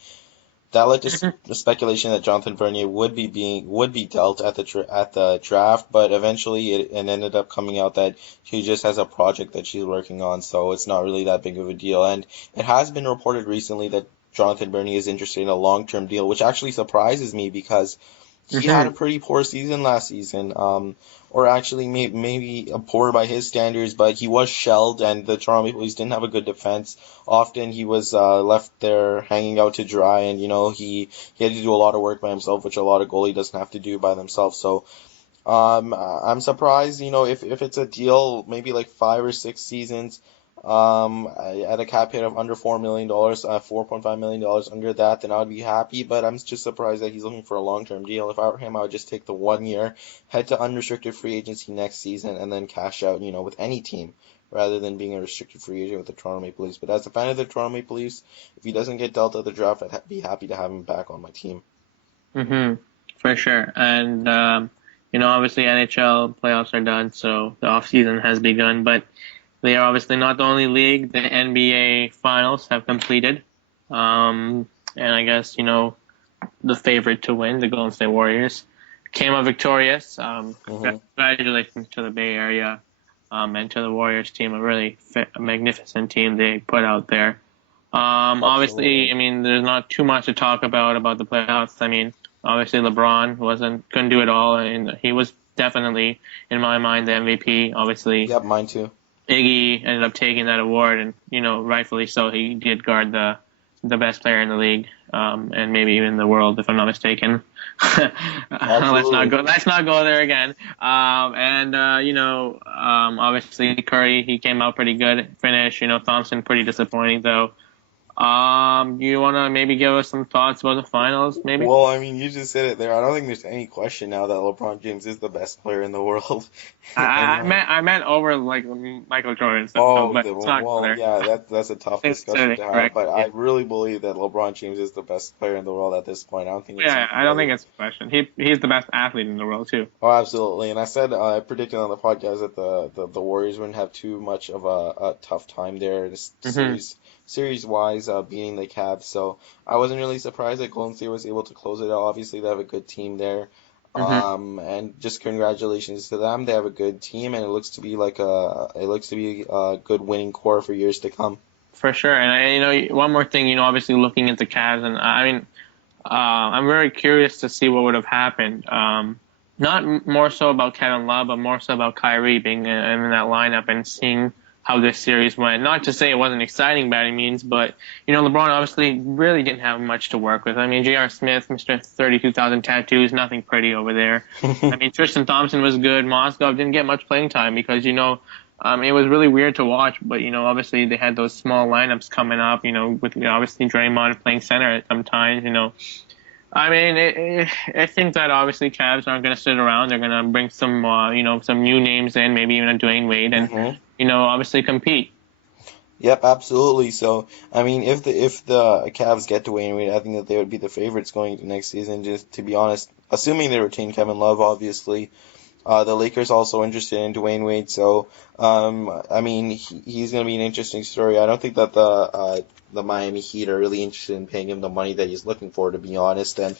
That led to the speculation that Jonathan Bernier would be dealt at the draft, but eventually it ended up coming out that she just has a project that she's working on, so it's not really that big of a deal. And it has been reported recently that Jonathan Bernier is interested in a long-term deal, which actually surprises me because he had a Hmm. pretty poor season last season, or actually maybe poor by his standards, but he was shelled, and the Toronto Maple Leafs didn't have a good defense. Often he was left there hanging out to dry, and he had to do a lot of work by himself, which a lot of goalie doesn't have to do by themselves. So I'm surprised, if it's a deal, maybe like 5 or 6 seasons, at a cap hit of under $4 million, $4.5 million under that, then I would be happy. But I'm just surprised that he's looking for a long-term deal. If I were him, I would just take the 1 year, head to unrestricted free agency next season, and then cash out, with any team, rather than being a restricted free agent with the Toronto Maple Leafs. But as a fan of the Toronto Maple Leafs, if he doesn't get dealt at the draft, I'd be happy to have him back on my team. Hmm. For sure. And, obviously NHL playoffs are done, so the off season has begun, but they are obviously not the only league. The NBA finals have completed. And I guess, the favorite to win, the Golden State Warriors, came out victorious. Hmm. Congratulations to the Bay Area, and to the Warriors team, a really magnificent team they put out there. Obviously, Absolutely. I mean, there's not too much to talk about the playoffs. I mean, obviously LeBron couldn't do it all, and he was definitely, in my mind, the MVP. Obviously, Yep, mine too. Iggy ended up taking that award, and rightfully so. He did guard the best player in the league, and maybe even the world, if I'm not mistaken. Absolutely. Let's not go there again. And obviously Curry, he came out pretty good finish. Thompson pretty disappointing though. Do you want to maybe give us some thoughts about the finals, maybe? Well, I mean, you just said it there. I don't think there's any question now that LeBron James is the best player in the world. I, And I I meant I meant over like Michael Jordan stuff though, oh, but let's not go there. yeah, that's a tough It's discussion to have. correct. But Yeah. I really believe that LeBron James is the best player in the world at this point. I don't think it's Yeah, something I don't really. think it's a question. He's the best athlete in the world too. Oh, absolutely. And I predicted on the podcast that the Warriors wouldn't have too much of a tough time there, this Hmm. series wise, beating the Cavs. So I wasn't really surprised that Golden State was able to close it out. Obviously, they have a good team there. Hmm. And just congratulations to them. They have a good team, and it looks to be a good winning core for years to come. For sure. And one more thing. Obviously looking at the Cavs, and I mean, I'm very curious to see what would have happened. Not more so about Kevin Love, but more so about Kyrie being in that lineup and seeing how this series went. Not to say it wasn't exciting by any means, but LeBron obviously really didn't have much to work with. I mean, J.R. Smith, Mr. 32,000 tattoos, nothing pretty over there. I mean, Tristan Thompson was good. Mozgov didn't get much playing time because it was really weird to watch. But obviously they had those small lineups coming up. With obviously Draymond playing center at some times. I mean, I think that obviously Cavs aren't going to sit around. They're going to bring some new names in, maybe even a Dwayne Wade, and Hmm. obviously compete. Yep, absolutely. So, I mean, if the Cavs get to Wayne Wade, I think that they would be the favorites going into next season. Just to be honest, assuming they retain Kevin Love, obviously. The Lakers also interested in Dwayne Wade, so I mean, he's going to be an interesting story. I don't think that the Miami Heat are really interested in paying him the money that he's looking for, to be honest. And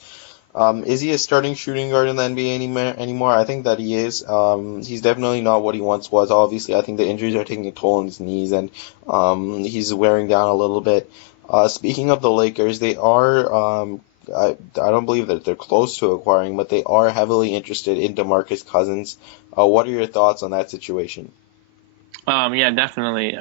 Is he a starting shooting guard in the NBA anymore? I think that he is. He's definitely not what he once was. Obviously, I think the injuries are taking a toll on his knees, and he's wearing down a little bit. Speaking of the Lakers, they are. I don't believe that they're close to acquiring, but they are heavily interested in DeMarcus Cousins. What are your thoughts on that situation? Yeah, definitely.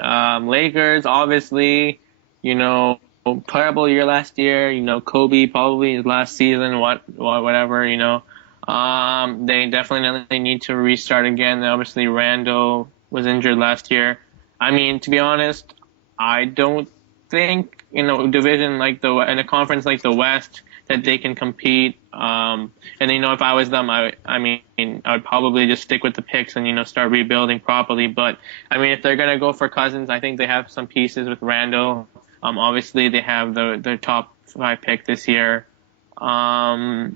Lakers, obviously, you know, terrible year last year. Kobe probably his last season, whatever. They definitely need to restart again. Obviously, Randall was injured last year. I mean, to be honest, I don't think division like in a conference like the West that they can compete. And if I was them, I mean, I would probably just stick with the picks and start rebuilding properly. But I mean, if they're gonna go for Cousins, I think they have some pieces with Randall. Obviously they have the top 5 pick this year. I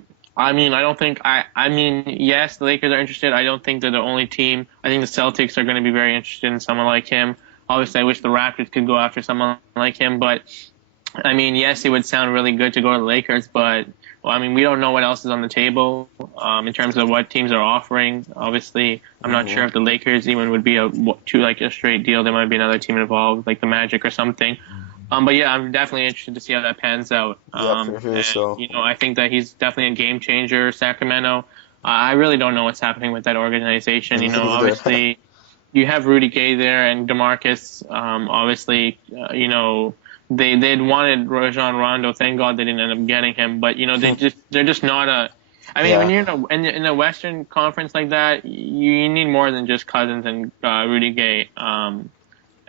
mean, I don't think I mean, yes, the Lakers are interested. I don't think they're the only team. I think the Celtics are going to be very interested in someone like him. Obviously, I wish the Raptors could go after someone like him, but I mean, yes, it would sound really good to go to the Lakers, but well, I mean, we don't know what else is on the table in terms of what teams are offering. Obviously, I'm not sure Hmm. if the Lakers even would be like a straight deal. There might be another team involved, like the Magic or something. But yeah, I'm definitely interested to see how that pans out. Yeah, for sure. And So I think that he's definitely a game changer. Sacramento, I really don't know what's happening with that organization. me neither. Obviously you have Rudy Gay there and DeMarcus. Obviously, they'd wanted Rajon Rondo. Thank God they didn't end up getting him. But they're just not a. I mean, when Yeah. you're in a Western Conference like that, you need more than just Cousins and Rudy Gay.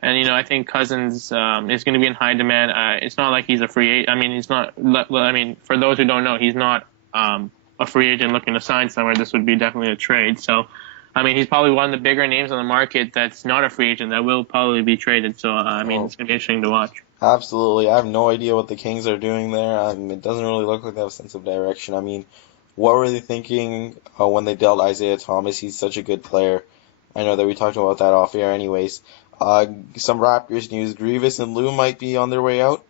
And I think Cousins is going to be in high demand. It's not like he's a free agent. I mean, he's not. I mean, for those who don't know, he's not a free agent looking to sign somewhere. This would be definitely a trade. So, I mean, he's probably one of the bigger names on the market that's not a free agent that will probably be traded. So, I mean, Oh, it's going to be interesting to watch. absolutely. I have no idea what the Kings are doing there. It doesn't really look like they have a sense of direction. I mean, what were they thinking when they dealt Isaiah Thomas? He's such a good player. I know that we talked about that off air anyways. Some Raptors news. Grievous and Lou might be on their way out.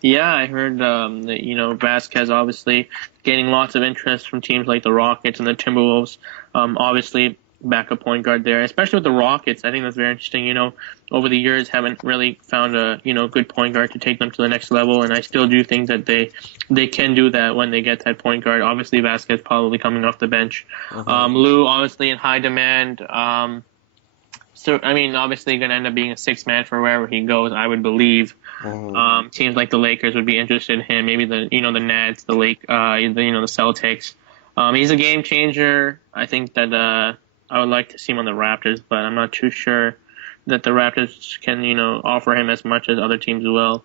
Yeah, I heard that Vasquez obviously gaining lots of interest from teams like the Rockets and the Timberwolves. Obviously backup point guard there, especially with the Rockets. I think that's very interesting. Over the years haven't really found a good point guard to take them to the next level, and I still do think that they can do that when they get that point guard. Obviously Vasquez probably coming off the bench. Hmm. Lou obviously in high demand. So I mean, obviously going to end up being a 6 man for wherever he goes. I would believe. Hmm. Teams like the Lakers would be interested in him. Maybe the Nets, the Celtics. He's a game changer. I think that I would like to see him on the Raptors, but I'm not too sure that the Raptors can offer him as much as other teams will.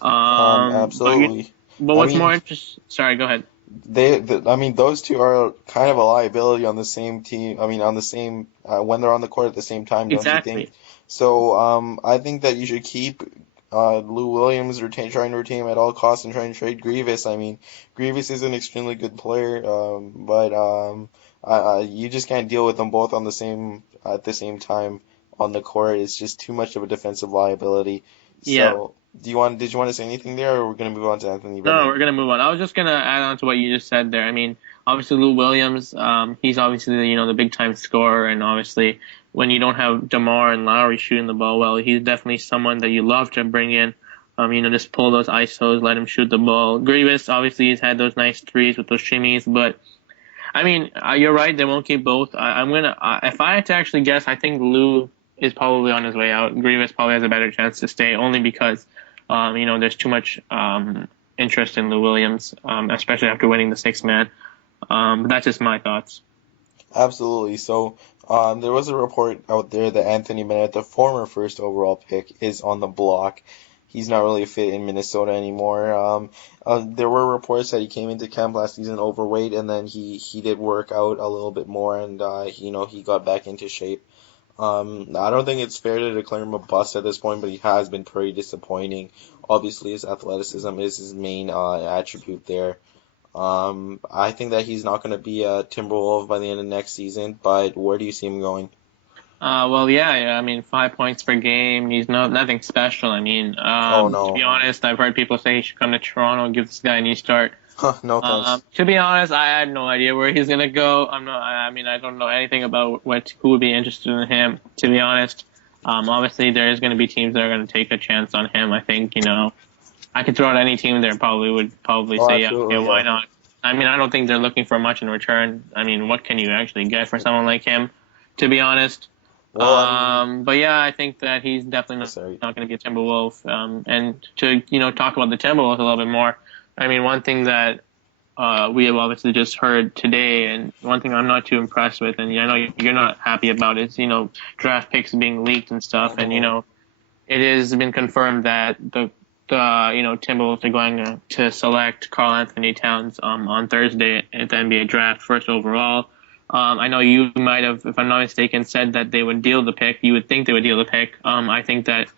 But Absolutely. I what's mean, more interesting? Sorry, go ahead. I mean, those two are kind of a liability on the same team. I mean, on the same when they're on the court at the same time, don't you think? Exactly. So, I think that you should keep Lou Williams, trying to retain him at all costs, and trying to trade Grievous. I mean, Grievous is an extremely good player, but you just can't deal with them both on the same at the same time on the court. It's just too much of a defensive liability. Yeah. So, did you want to say anything there, or we're gonna move on to Anthony No, Bennett? we're gonna move on. I was just gonna add on to what you just said there. I mean, obviously Lou Williams, he's obviously the big time scorer, and obviously when you don't have DeMar and Lowry shooting the ball well, he's definitely someone that you love to bring in. Just pull those ISOs, let him shoot the ball. Grievous, obviously, he's had those nice threes with those shimmies, but I mean, you're right. They won't keep both. If I had to actually guess, I think Lou is probably on his way out. Grievous probably has a better chance to stay, only because, there's too much interest in Lou Williams, especially after winning the 6 man. But that's just my thoughts. Absolutely. So, there was a report out there that Anthony Bennett, the former first overall pick, is on the block. He's not really a fit in Minnesota anymore. There were reports that he came into camp last season overweight, and then he did work out a little bit more, and he got back into shape. I don't think it's fair to declare him a bust at this point, but he has been pretty disappointing. Obviously, his athleticism is his main attribute there. I think that he's not going to be a Timberwolf by the end of next season, but where do you see him going? Well, yeah. I mean, 5 points per game. He's nothing special. I mean, Oh to be no. honest, I've heard people say he should come to Toronto and give this guy a new start. No thanks. To be honest, I had no idea where he's gonna go. I mean, I don't know anything about who would be interested in him. To be honest, obviously there is gonna be teams that are gonna take a chance on him. I think I could throw out any team there. Probably would probably Oh, say yeah, okay, absolutely, why yeah. not? I mean, I don't think they're looking for much in return. I mean, what can you actually get for someone like him? To be honest. Well, I mean, But yeah, I think that he's definitely sorry. not going to be a Timberwolf. And to talk about the Timberwolves a little bit more. I mean, one thing that we have obviously just heard today, and one thing I'm not too impressed with, and I know you're not happy about, is draft picks being leaked and stuff, and Mhm. it has been confirmed that the Timberwolves are going to select Karl Anthony Towns on Thursday at the NBA draft, first overall. I know you might have, if I'm not mistaken, said that they would deal the pick. You would think they would deal the pick. I think that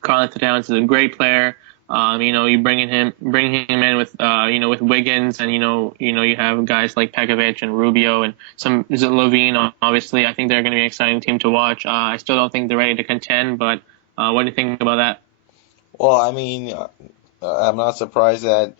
Karl Anthony Towns is a great player. You bring him in with with Wiggins, and you have guys like Pekovic and Rubio and some Levine. Obviously, I think they're going to be an exciting team to watch. I still don't think they're ready to contend, but what do you think about that? Well, I mean, I'm not surprised that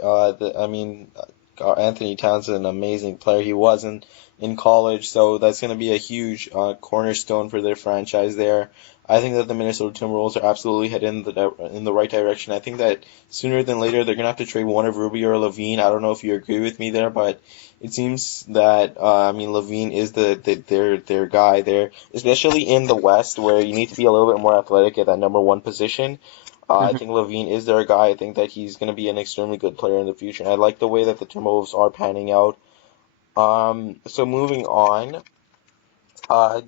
Anthony Towns is an amazing player. He was in college, so that's going to be a huge cornerstone for their franchise there. I think that the Minnesota Timberwolves are absolutely headed in the right direction. I think that sooner than later they're going to have to trade one of Rubio or Levine. I don't know if you agree with me there, but it seems that Levine is their guy there, especially in the West where you need to be a little bit more athletic at that number one position. I Hmm. think Levine is their guy. I think that he's going to be an extremely good player in the future. And I like the way that the Timberwolves are panning out. So moving on, uh,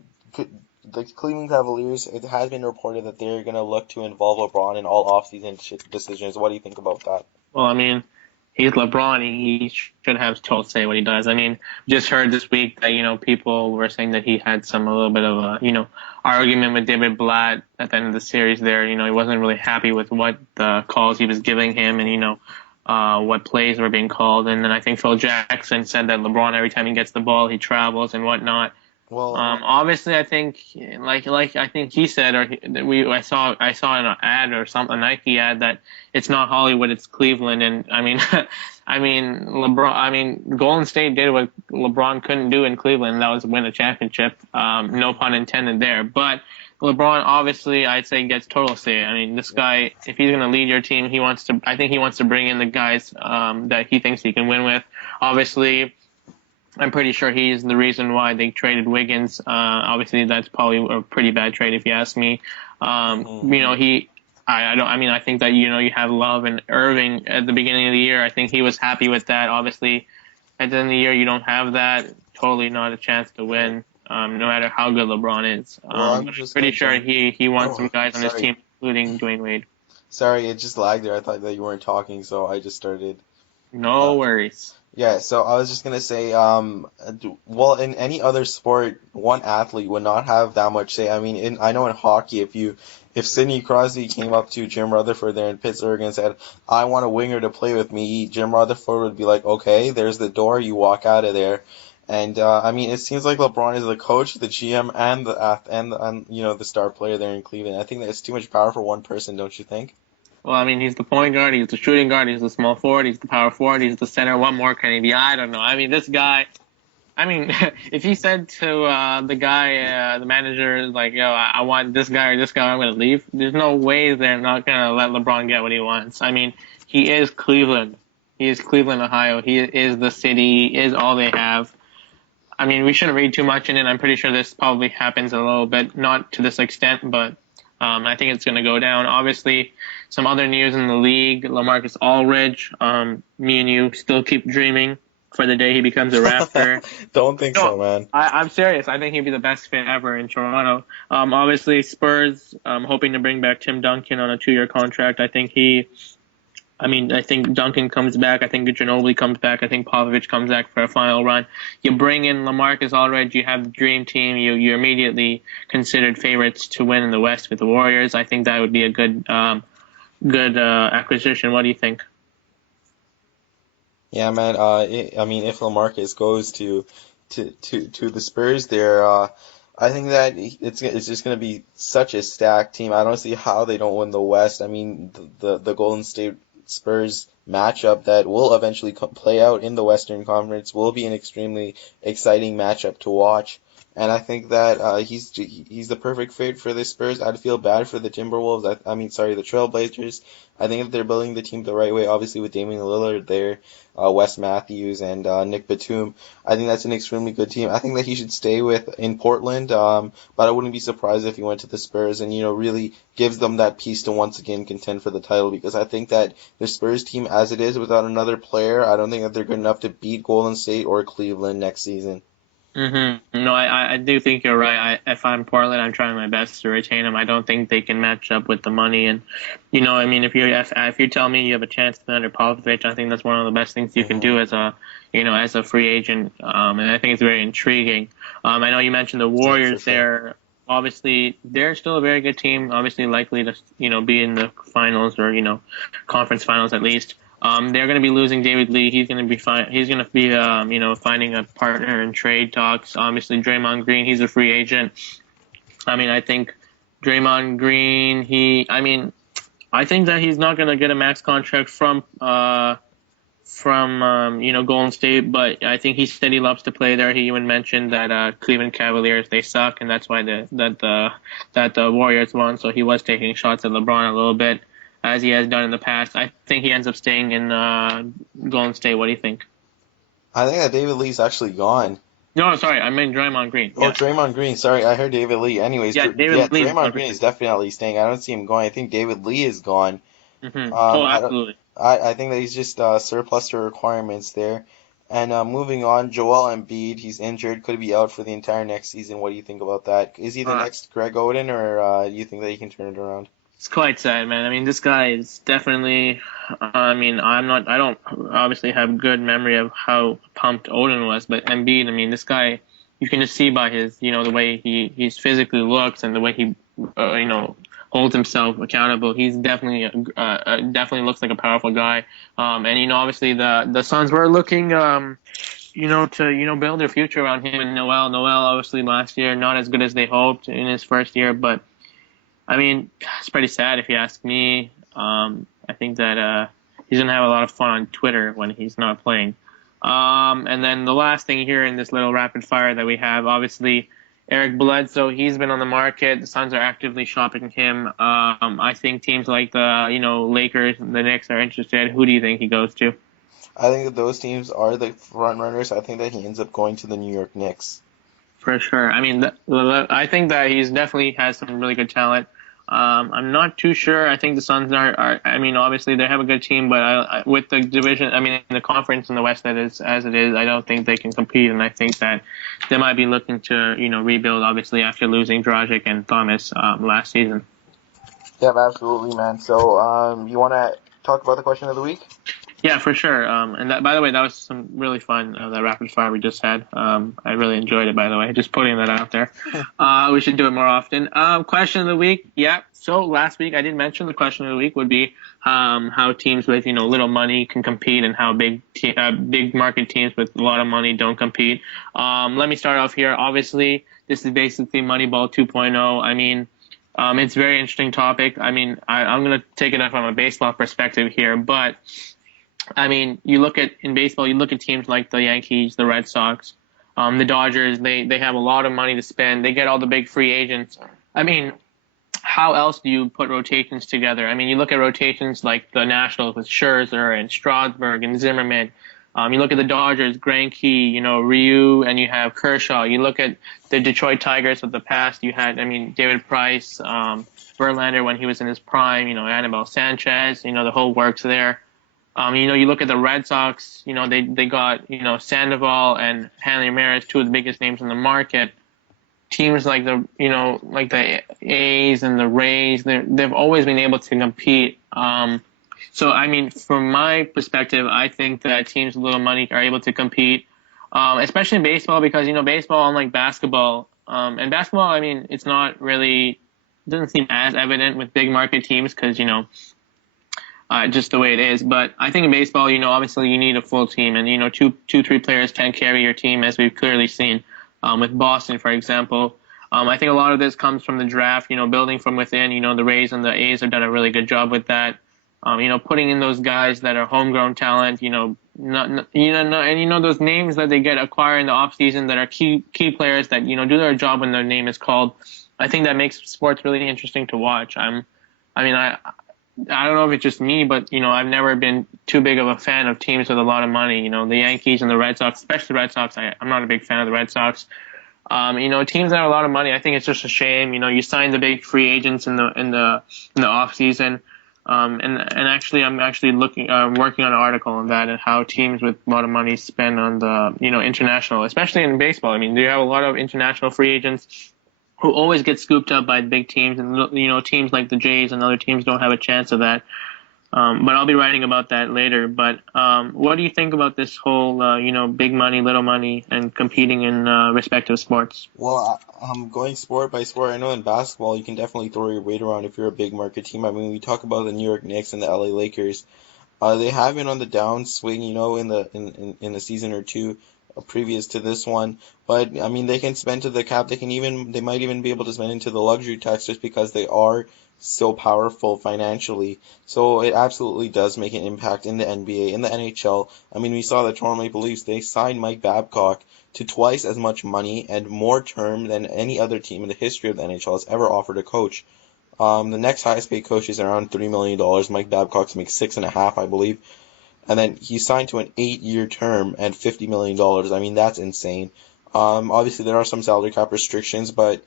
the Cleveland Cavaliers, it has been reported that they're going to look to involve LeBron in all offseason decisions. What do you think about that? Well, I mean, he's LeBron. He should have total say what he does. I mean, just heard this week that people were saying that he had a little bit of a argument with David Blatt at the end of the series. There, he wasn't really happy with what the calls he was giving him, and what plays were being called. And then I think Phil Jackson said that LeBron, every time he gets the ball, he travels and whatnot. Well, Obviously, I think, like I think he said, or that I saw an ad or something, a Nike ad, that it's not Hollywood, it's Cleveland. And I mean, Golden State did what LeBron couldn't do in Cleveland. That was win a championship. No pun intended there. But LeBron, obviously, I'd say gets total say. I mean, this guy, if he's going to lead your team, I think he wants to bring in the guys that he thinks he can win with. Obviously, I'm pretty sure he's the reason why they traded Wiggins. Obviously, that's probably a pretty bad trade if you ask me. mhm. I don't. I mean, I think that you have Love and Irving at the beginning of the year. I think he was happy with that. Obviously, at the end of the year, you don't have that. Totally not a chance to Right. win. No matter how good LeBron is. Well, I'm But I'm just pretty gonna sure jump. he wants some Oh, guys on his sorry. team, including Dwayne Wade. Sorry, it just lagged there. I thought that you weren't talking, so I just started. No Uh, worries. Yeah, so I was just gonna say, well, in any other sport, one athlete would not have that much say. I mean, I know in hockey, if Sidney Crosby came up to Jim Rutherford there in Pittsburgh and said, "I want a winger to play with me," Jim Rutherford would be like, "Okay, there's the door. You walk out of there." And I mean, it seems like LeBron is the coach, the GM, and the star player there in Cleveland. I think that it's too much power for one person, don't you think? Well, I mean, he's the point guard, he's the shooting guard, he's the small forward, he's the power forward, he's the center. What more can he be? I don't know. I mean, this guy. I mean, if he said to the guy, the manager, like, "Yo, I want this guy or this guy, I'm gonna leave." There's no way they're not gonna let LeBron get what he wants. I mean, he is Cleveland. He is Cleveland, Ohio. He is the city. He is all they have. I mean, we shouldn't read too much in it. I'm pretty sure this probably happens a little bit, not to this extent, but I think it's going to go down. Obviously, some other news in the league: LaMarcus Aldridge. Me and you still keep dreaming for the day he becomes a Raptor. Don't think No, so, man. I'm serious. I think he'd be the best fit ever in Toronto. Obviously, Spurs hoping to bring back Tim Duncan on a 2-year contract. I think Duncan comes back. I think Ginobili comes back. I think Popovich comes back for a final run. You bring in LaMarcus Aldridge. You have the dream team. You're immediately considered favorites to win in the West with the Warriors. I think that would be a good acquisition. What do you think? Yeah, man. I mean, if LaMarcus goes to the Spurs there, I think that it's just gonna be such a stacked team. I don't see how they don't win the West. I mean, the Golden State Spurs matchup that will eventually play out in the Western Conference will be an extremely exciting matchup to watch. And I think that he's the perfect fit for the Spurs. I'd feel bad for the Timberwolves. I mean, sorry, the Trailblazers. I think that they're building the team the right way. Obviously, with Damian Lillard there, Wes Matthews, and Nick Batum. I think that's an extremely good team. I think that he should stay in Portland. But I wouldn't be surprised if he went to the Spurs and really gives them that piece to once again contend for the title. Because I think that the Spurs team, as it is, without another player, I don't think that they're good enough to beat Golden State or Cleveland next season. No, I do think you're right. If I'm Portland, I'm trying my best to retain him. I don't think they can match up with the money. And, I mean, if you tell me you have a chance to under Popovich, I think that's one of the best things you can Hmm. do as a free agent. And I think it's very intriguing. I know you mentioned the Yeah, for Warriors sure. there. Obviously, they're still a very good team. Obviously, likely to, be in the finals or, conference finals at least. They're going to be losing David Lee. He's going to be fine. He's going to be, finding a partner in trade talks. Obviously, Draymond Green, he's a free agent. I mean, I think Draymond Green, I think that he's not going to get a max contract from Golden State, but I think he said he loves to play there. He even mentioned that Cleveland Cavaliers, they suck, and that's why the Warriors won. So he was taking shots at LeBron a little bit, as he has done in the past. I think he ends up staying in Golden State. What do you think? I think that David Lee's actually gone. No, sorry, I meant Draymond Green. Oh, Yeah, Draymond Green. Sorry, I heard David Lee. Anyways, yeah, Yeah, David Lee's Draymond gone for Green sure. is definitely staying. I don't see him going. I think David Lee is gone. Oh, I don't. absolutely. I think that he's just surplus to requirements there. And moving on, Joel Embiid, he's injured, could be out for the entire next season. What do you think about that? Is he the Uh, next Greg Oden, or do you think that he can turn it around? It's quite sad, man. I mean, this guy is definitely. I mean, I'm not. I don't obviously have good memory of how pumped Odin was, but Embiid. I mean, this guy. You can just see by his, the way he's physically looks and the way he, holds himself accountable. He's definitely looks like a powerful guy. And obviously the Suns were looking, to build their future around him and Noel. Noel obviously last year not as good as they hoped in his first year, but I mean, it's pretty sad if you ask me. I think that he's gonna have a lot of fun on Twitter when he's not playing. And then the last thing here in this little rapid fire that we have, obviously, Eric Bledsoe. He's been on the market. The Suns are actively shopping him. I think teams like the Lakers, and the Knicks are interested. Who do you think he goes to? I think that those teams are the front runners. I think that he ends up going to the New York Knicks. For sure. I mean, I think that he's definitely has some really good talent. I'm not too sure. I think the Suns are. I mean, obviously they have a good team, but with the division, I mean, the conference in the West that is as it is, I don't think they can compete. And I think that they might be looking to rebuild. Obviously, after losing Dragic and Thomas last season. Yep, absolutely, man. So, you want to talk about the question of the week? Yeah, for sure. And that, by the way, that was some really fun, that rapid fire we just had. I really enjoyed it, by the way. Just putting that out there. We should do it more often. Question of the week. Yeah. So last week I did mention the question of the week would be how teams with little money can compete and how big market teams with a lot of money don't compete. Let me start off here. Obviously, this is basically Moneyball 2.0. I mean, it's a very interesting topic. I mean, I'm going to take it from a baseball perspective here, but I mean, in baseball, you look at teams like the Yankees, the Red Sox, the Dodgers. They have a lot of money to spend. They get all the big free agents. I mean, how else do you put rotations together? I mean, you look at rotations like the Nationals with Scherzer and Strasburg and Zimmerman. You look at the Dodgers, Greinke, Ryu, and you have Kershaw. You look at the Detroit Tigers of the past. You had, I mean, David Price, Verlander when he was in his prime. Anibal Sanchez. The whole works there. You look at the Red Sox, they got, Sandoval and Hanley Ramirez, two of the biggest names in the market. Teams like the A's and the Rays, they've always been able to compete. So, I mean, from my perspective, I think that teams with little money are able to compete, especially in baseball because, baseball, unlike basketball, and basketball, I mean, it's not really, doesn't seem as evident with big market teams because, just the way it is. But I think in baseball, obviously you need a full team, and three players can't carry your team, as we've clearly seen with Boston, for example. I think a lot of this comes from the draft, building from within. The Rays and the A's have done a really good job with that. Putting in those guys that are homegrown talent, and those names that they get acquired in the off season that are key players that do their job when their name is called. I think that makes sports really interesting to watch. I don't know if it's just me, but I've never been too big of a fan of teams with a lot of money. The Yankees and the Red Sox, especially the Red Sox. I'm not a big fan of the Red Sox. Teams that have a lot of money. I think it's just a shame. You sign the big free agents in the off season. And actually, I'm actually working on an article on that and how teams with a lot of money spend on the international, especially in baseball. I mean, you have a lot of international free agents who always get scooped up by big teams, and teams like the Jays and other teams don't have a chance of that. But I'll be writing about that later. But what do you think about this whole big money, little money, and competing in respective sports? Well, I'm going sport by sport. I know in basketball you can definitely throw your weight around if you're a big market team. I mean, we talk about the New York Knicks and the LA Lakers. They have been on the downswing, in the season or two previous to this one. But I mean, they can spend to the cap. They might even be able to spend into the luxury tax just because they are so powerful financially. So it absolutely does make an impact in the NBA, in the NHL. I mean, we saw the Toronto Maple Leafs. They signed Mike Babcock to twice as much money and more term than any other team in the history of the NHL has ever offered a coach. The next highest paid coach is around $3 million. Mike Babcock makes 6.5, I believe. And then he signed to an 8-year term and $50 million. I mean, that's insane. Obviously, there are some salary cap restrictions, but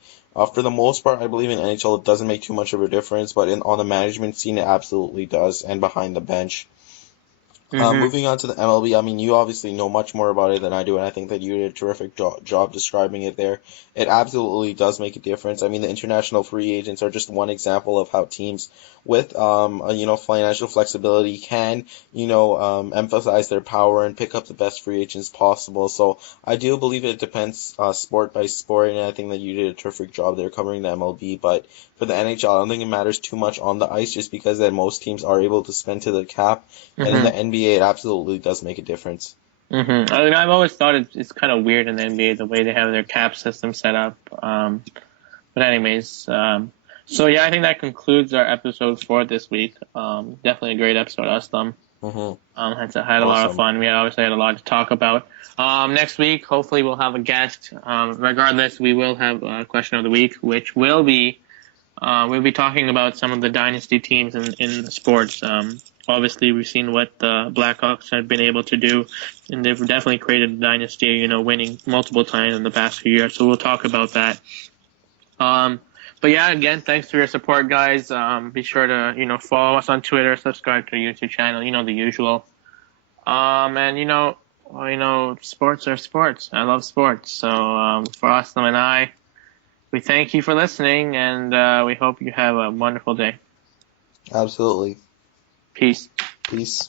for the most part, I believe in NHL it doesn't make too much of a difference. But on the management scene, it absolutely does, and behind the bench. Mm-hmm. Moving on to the MLB, I mean, you obviously know much more about it than I do, and I think that you did a terrific job describing it there. It absolutely does make a difference. I mean, the international free agents are just one example of how teams with, financial flexibility can, emphasize their power and pick up the best free agents possible. So I do believe it depends, sport by sport, and I think that you did a terrific job there covering the MLB. But for the NHL, I don't think it matters too much on the ice, just because that most teams are able to spend to the cap. And in Mm-hmm. the NBA, it absolutely does make a difference. Mm-hmm. I mean, I've always thought it's kind of weird in the NBA the way they have their cap system set up. But anyways, so yeah, I think that concludes our episode for this week. Definitely a great episode, Ustam. Hmm. Had a lot of Awesome. fun. We obviously had a lot to talk about. Next week, hopefully, we'll have a guest. Regardless, we will have a question of the week, which will be we'll be talking about some of the dynasty teams in sports. Obviously, we've seen what the Blackhawks have been able to do, and they've definitely created a dynasty, winning multiple times in the past few years. So we'll talk about that. Um, but yeah, again, thanks for your support, guys. Be sure to, follow us on Twitter, subscribe to the YouTube channel, the usual. And sports are sports. I love sports. So for Austin and I, we thank you for listening, and we hope you have a wonderful day. Absolutely. Peace. Peace.